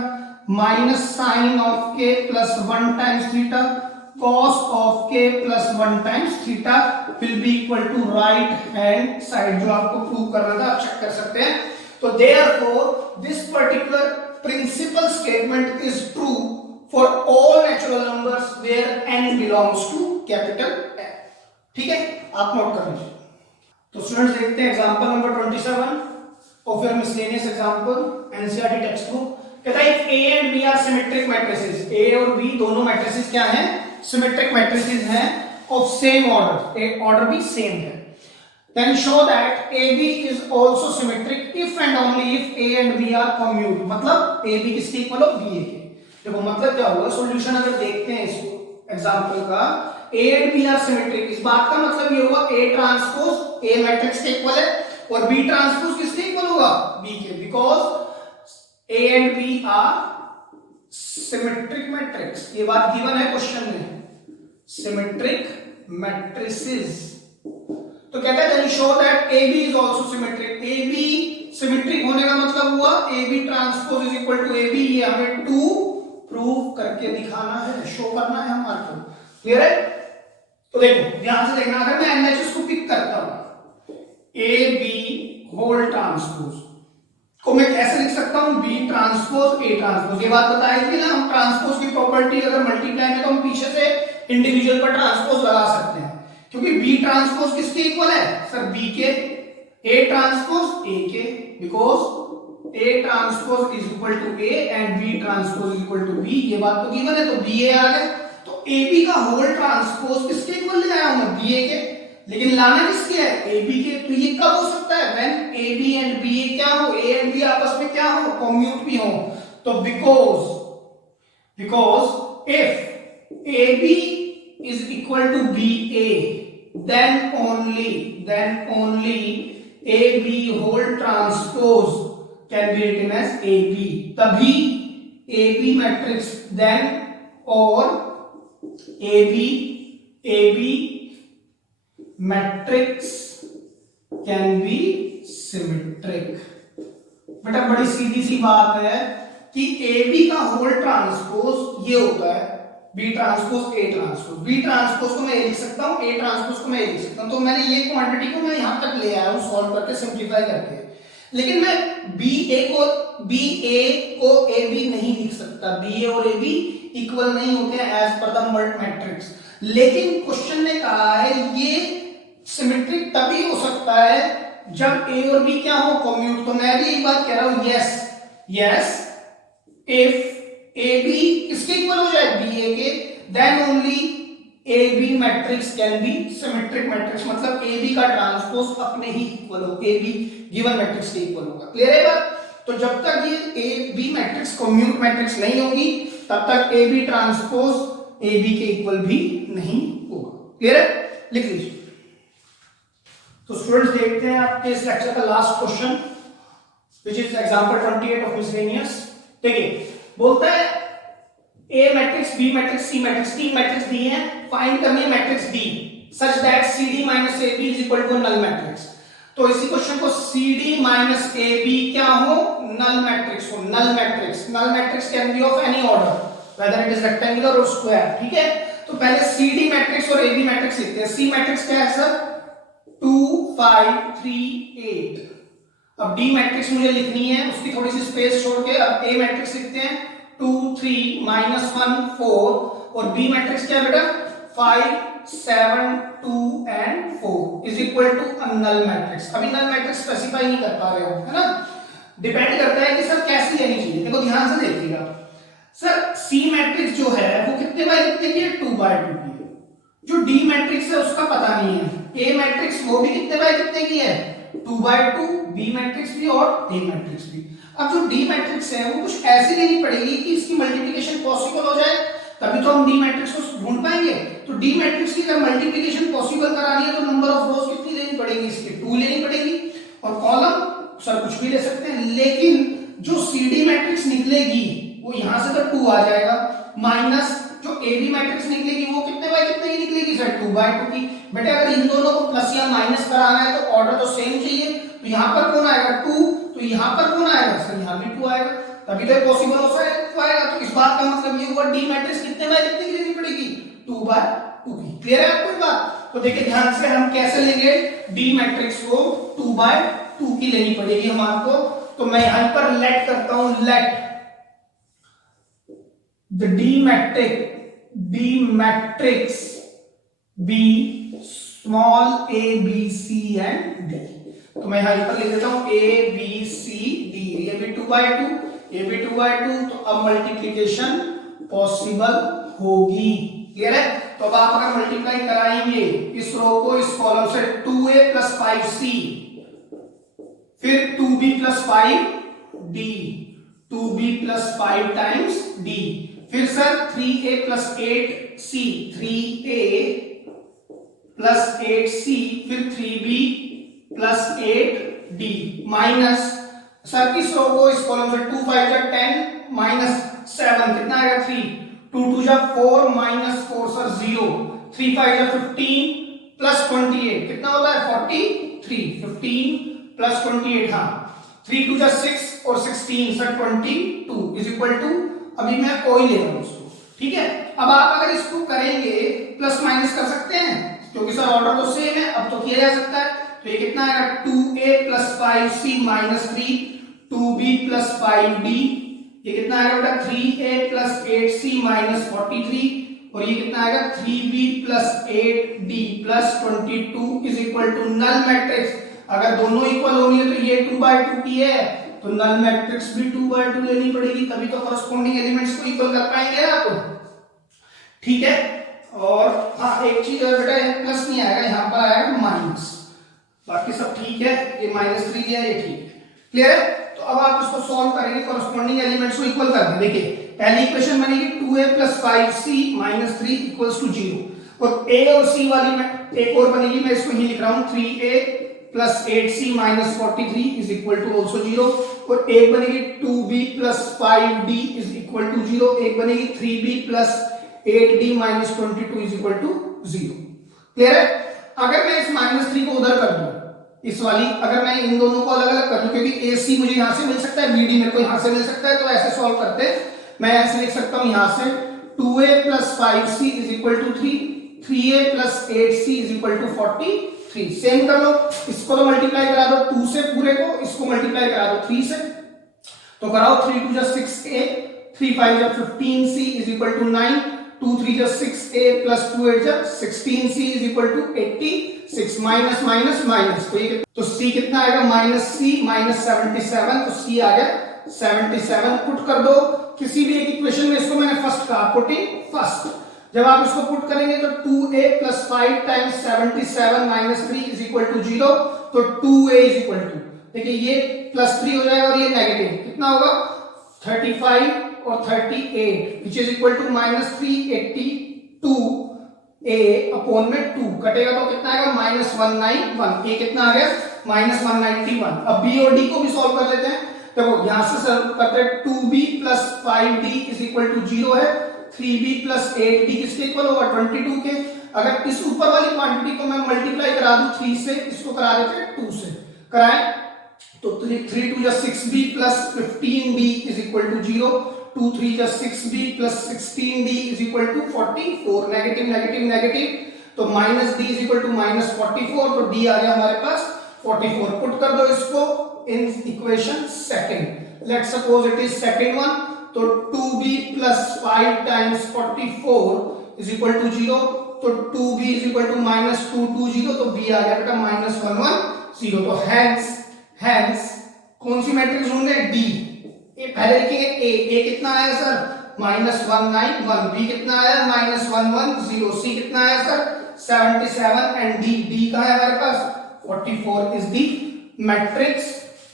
minus sin of k plus 1 times theta cos of k plus 1 times theta will be equal to right hand side, जो आपको prove करना था आप check कर सकते हैं। तो therefore this particular principal statement is true for all natural numbers where n belongs to capital N। ठीक है, आप नोट कर लीजिए। तो स्टूडेंट्स देखते हैं example number 27 of your miscellaneous example NCERT text book. कहता है if A and B are symmetric matrices, A और B दोनों मैट्रिसेस क्या हैं, सिमेट्रिक मैट्रिसेस हैं of same order, ऑर्डर भी सेम है, then show that AB is also symmetric if and only if A and B are commute। मतलब AB किसके equal हो, BA के। देखो मतलब क्या होगा, सॉल्यूशन अगर देखते हैं इसको एग्जांपल का, A and B are symmetric, इस बात का मतलब ये होगा A ट्रांसपोज A मैट्रिक्स के इक्वल है और B ट्रांसपोज किसके इक्वल होगा, B के, because A and B are symmetric matrix. ये बात गिवन है क्वेश्चन में, सिमेट्रिक मैट्रिसेस। तो कहता है then show that AB is also symmetric। AB symmetric होने का मतलब हुआ AB transpose is equal to AB, ये हमें 2 प्रूव करके दिखाना है, शो करना है हमारे को। क्लियर है। तो देखो ध्यान से देखना, अगर मैं एनएचएस को पिक करता हूं ए बी होल ट्रांसपोज को मैं कैसे लिख सकता हूं, बी ट्रांसपोज ए ट्रांसपोज। ये बात बताई थी ना, हम ट्रांसपोज की प्रॉपर्टी अगर मल्टीप्लाई में तो हम पीछे से इंडिविजुअल पर ट्रांसपोज लगा सकते हैं, क्योंकि बी ट्रांसपोज किसके इक्वल है सर, बी के, ए ट्रांसपोज ए के, because A transpose is equal to A and B transpose is equal to B। ये बात तो गिवन है, तो BA आ गया। तो AB का होल ट्रांसपोज किसके इक्वल ले आया हूं मैं, BA के, लेकिन लाना किसके है, AB के। तो ये कब हो सकता है, व्हेन AB एंड BA क्या हो, A एंड B आपस में क्या हो, कम्यूट भी हो। तो because if AB is equal to BA then only AB whole transpose can be written as AB। तभी AB मैट्रिक्स then और AB matrix can be symmetric. बेटा बड़ी सीधी सी बात है कि AB का होल ट्रांसपोज ये होता है B transpose A transpose. B transpose को मैं ए लिख सकता हूँ, A ट्रांसपोज को मैं ए लिख सकता हूँ। तो मैंने ये क्वांटिटी को मैं यहां तक ले आया हूं सॉल्व करके, सिंपलीफाई करके। लेकिन मैं BA को AB नहीं लिख सकता। BA और AB इक्वल नहीं होते हैं एज पर द मैट्रिक्स। लेकिन क्वेश्चन ने कहा है ये सिमेट्रिक तभी हो सकता है जब A और B क्या हो, कम्यूट। तो मैं भी एक बात कह रहा हूं, यस इफ AB किसके इक्वल हो जाए, BA के, then only AB matrix can be symmetric matrix. मतलब AB का ट्रांसपोज अपने ही इक्वल हो, AB गिवन मैट्रिक्स के इक्वल होगा। क्लियर है बात? तो जब तक ये AB मैट्रिक्स कम्यूट मैट्रिक्स नहीं होगी तब तक AB ट्रांसपोज AB के इक्वल भी नहीं होगा। क्लियर है? लिख लीजिए। तो स्टूडेंट्स देखते हैं आपके इस लेक्चर का last question which is example 28 of miscellaneous. देखिए बोलता है A matrix, B matrix, C matrix, तीन मैट्रिक्स दिए हैं, फाइंड करनी है matrix D such that CD minus AB is equal to null matrix. तो इसी क्वेश्चन को CD minus AB क्या हो, null मैट्रिक्स हो। null matrix can B of any order whether it is rectangular or square। ठीक है, तो पहले CD मैट्रिक्स और AB मैट्रिक्स लिखते हैं। C मैट्रिक्स क्या है सर, 2 5 3 8। अब D मैट्रिक्स मुझे लिखनी है, उसकी थोड़ी सी स्पेस छोड़ के अब A मैट्रिक्स लिखते हैं, 2 3 -1 4। और B मैट्रिक्स क्या बेटा, 5 7 2 and 4 is equal to null matrix. अभी नल मैट्रिक्स स्पेसिफाई नहीं कर पा रहे हो, है ना, डिपेंड करता है कि सर कैसी लेनी चाहिए। देखो ध्यान से देखिएगा सर, C मैट्रिक्स जो है वो कितने बाय कितने की है, 2 बाय 2 की है। जो D मैट्रिक्स है उसका पता नहीं है। A मैट्रिक्स वो भी कितने बाय कितने की है, 2 बाय 2। B मैट्रिक्स भी और A मैट्रिक्स भी। अब जो D मैट्रिक्स है वो कुछ ऐसी लेनी पड़ेगी कि इसकी मल्टीप्लिकेशन पॉसिबल हो जाए, तभी तो हम D मैट्रिक्स को ढूंढ पाएंगे। तो D मैट्रिक्स की अगर मल्टीप्लिकेशन पॉसिबल करानी है तो नंबर ऑफ रोज कितनी लेनी पड़ेगी, इसकी 2 लेनी पड़ेगी। और कॉलम सर कुछ भी ले सकते हैं, लेकिन जो CD मैट्रिक्स निकलेगी वो यहां से तो 2 आ जाएगा, माइनस जो AB मैट्रिक्स निकलेगी वो कितने बाय कितने की निकलेगी सर, 2 बाय 2 की। बेटा अगर इन दोनों को प्लस या माइनस कराना है तो ऑर्डर तो सेम चाहिए। तो यहां पर कौन आएगा, 2, तो यहां पर कौन आएगा सर, यहां भी 2 आएगा, तभी तो पॉसिबल हो पाएगा। तो इस बात का मतलब ये हुआ D मैट्रिक्स कितने बाय कितने की लेनी पड़ेगी, 2 बाय 2 की। क्लियर है आपको बात? तो देखिए ध्यान से, हम कैसे लेंगे D मैट्रिक्स को, 2 बाय 2 की लेनी पड़ेगी हमको। तो मैं यहां पर लेट करता हूं, let the D matrix be small a b c and d। तो मैं यहां पर लिख देता हूं a b c d, ये भी 2 बाय 2, ये भी 2 बाय 2। तो अब मल्टीप्लिकेशन पॉसिबल होगी। क्लियर है? तो अब आप अगर मल्टीप्लाई कराएंगे इस रो को इस कॉलम से, 2a + 5c, फिर 2b + 5d, 2b + 5 times d, फिर sir 3a + 8c, 3a + 8c, फिर 3b + 8d, माइनस सर किस रो को इस कॉलम से, 2 5 जा 10 -7 कितना आएगा, 3, 2 2 जा 4 -4 सर 0, 3 5 जा 15 + 28 कितना होता है, 43, 15 + 28, हाँ 3 2 जा 6 और 16 सर 22 इज इक्वल टू, अभी मैं कोई ले रहा हूं उसको। ठीक है, अब आप अगर इसको करेंगे प्लस माइनस कर सकते हैं क्योंकि सर ऑर्डर तो सेम है, अब तो किया जा सकता है। तो ये कितना आएगा, 2a + 5c - 3, 2b + 5d, ये कितना आएगा बेटा, 3a + 8c - 43, और ये कितना आएगा, 3b + 8d + 22 is equal to null matrix. अगर दोनों इक्वल होंगे तो ये 2 बाय 2 की है, तो नल मैट्रिक्स भी 2 बाय 2 लेनी पड़ेगी, तभी तो कॉरस्पॉन्डिंग एलिमेंट्स को इक्वल कर पाएंगे आप। ठीक है, और हाँ एक चीज और बेटा, प्लस नहीं आएगा, यहां पर आएगा माइनस, बाकी सब ठीक है। ये -3 दिया, ये ठीक है। क्लियर है? तो अब आप इसको सॉल्व करेंगे, कॉरस्पॉन्डिंग एलिमेंट्स को इक्वल कर दें। देखिए पहली इक्वेशन बनेगी 2a + 5c - 3 = 0, और a और c वाली में एक और बनेगी, मैं इसको ही लिख रहा हूं, 3a + 8c - 43 is equal to also 0, और एक बनेगी 2b + 5d is equal to 0, एक बनेगी 3b + 8d minus 22 is equal to 0। Clear है? अगर मैं इस -3 को उधर कर दूं, इस वाली अगर मैं इन दोनों को अलग अलग कर दूं, क्योंकि AC मुझे यहां से मिल सकता है, BD मेरे को यहां से मिल सकता है, तो ऐसे सॉल्व करते मैं ऐसे लिख सकता हूं यहां से 2a plus 5c is equal to 3, 3a plus 8c is equal to 43। Same कर लो, इसको तो मल्टीप्लाई करा दो 2 से पूरे को, इसको मल्टीप्लाई करा दो 3 से, तो कराओ 3 2 जा 6a, 3 5 जा 15c is equal to 9, 2 3 जा 6a plus 2 8 जा 16c is equal to 86। Minus minus minus, तो c कितना आएगा -c -77, तो c आ गया 77। पुट कर दो किसी भी एक इक्वेशन में, इसको मैंने फर्स्ट कहा, पुट इन फर्स्ट। जब आप इसको पुट करेंगे तो 2a plus 5 times 77 minus 3 is equal to 0, तो 2a is equal to, देखिए ये +3 हो जाएगा और ये नेगेटिव, कितना होगा 35 और 38 which is equal to -382 a upon में 2 कटेगा तो कितना आएगा -191। ये कितना आ गया -191। अब b और d को भी सॉल्व कर लेते हैं। देखो यहां से सॉल्व करते हैं, 2b plus 5d is equal to 0 है, 3b plus 8d किसके इक्वल होगा 22 के। अगर इस ऊपर वाली क्वांटिटी को मैं मल्टीप्लाई करा दूं 3 से, इसको करा देते हैं 2 से, कराएं तो 3 2 जा 6b plus 15d is equal to 0, 2 3 जा 6b plus 16d is equal to 44। Negative negative negative, तो -d is equal to -44, तो d आ गया हमारे पास 44। पुट कर दो इसको in equation second, let's suppose it is second one, तो 2b plus 5 times 44 is equal to 0, तो 2b is equal to -220, तो b आ गया बेटा -110। तो hence कौन सी मैट्रिक्स ढूंढ रहे हैं d, ये पहले लिखेंगे a कितना आया सर -191, b कितना आया -110, c कितना आया सर 77 एंड d कहां है हमारे पास 44 is the matrix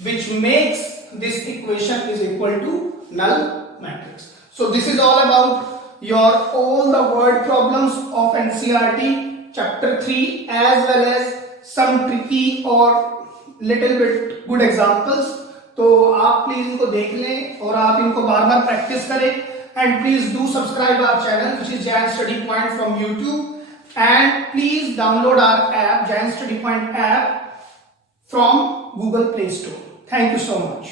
which makes this equation is equal to null matrix। So this is all about your all the word problems of NCERT chapter 3 as well as some tricky or little bit good examples। तो आप please इनको देख लें और आप इनको बार बार practice करें, and please do subscribe our channel which is Jain Study Point from YouTube, and please download our app Jain Study Point app from Google Play Store। Thank you so much।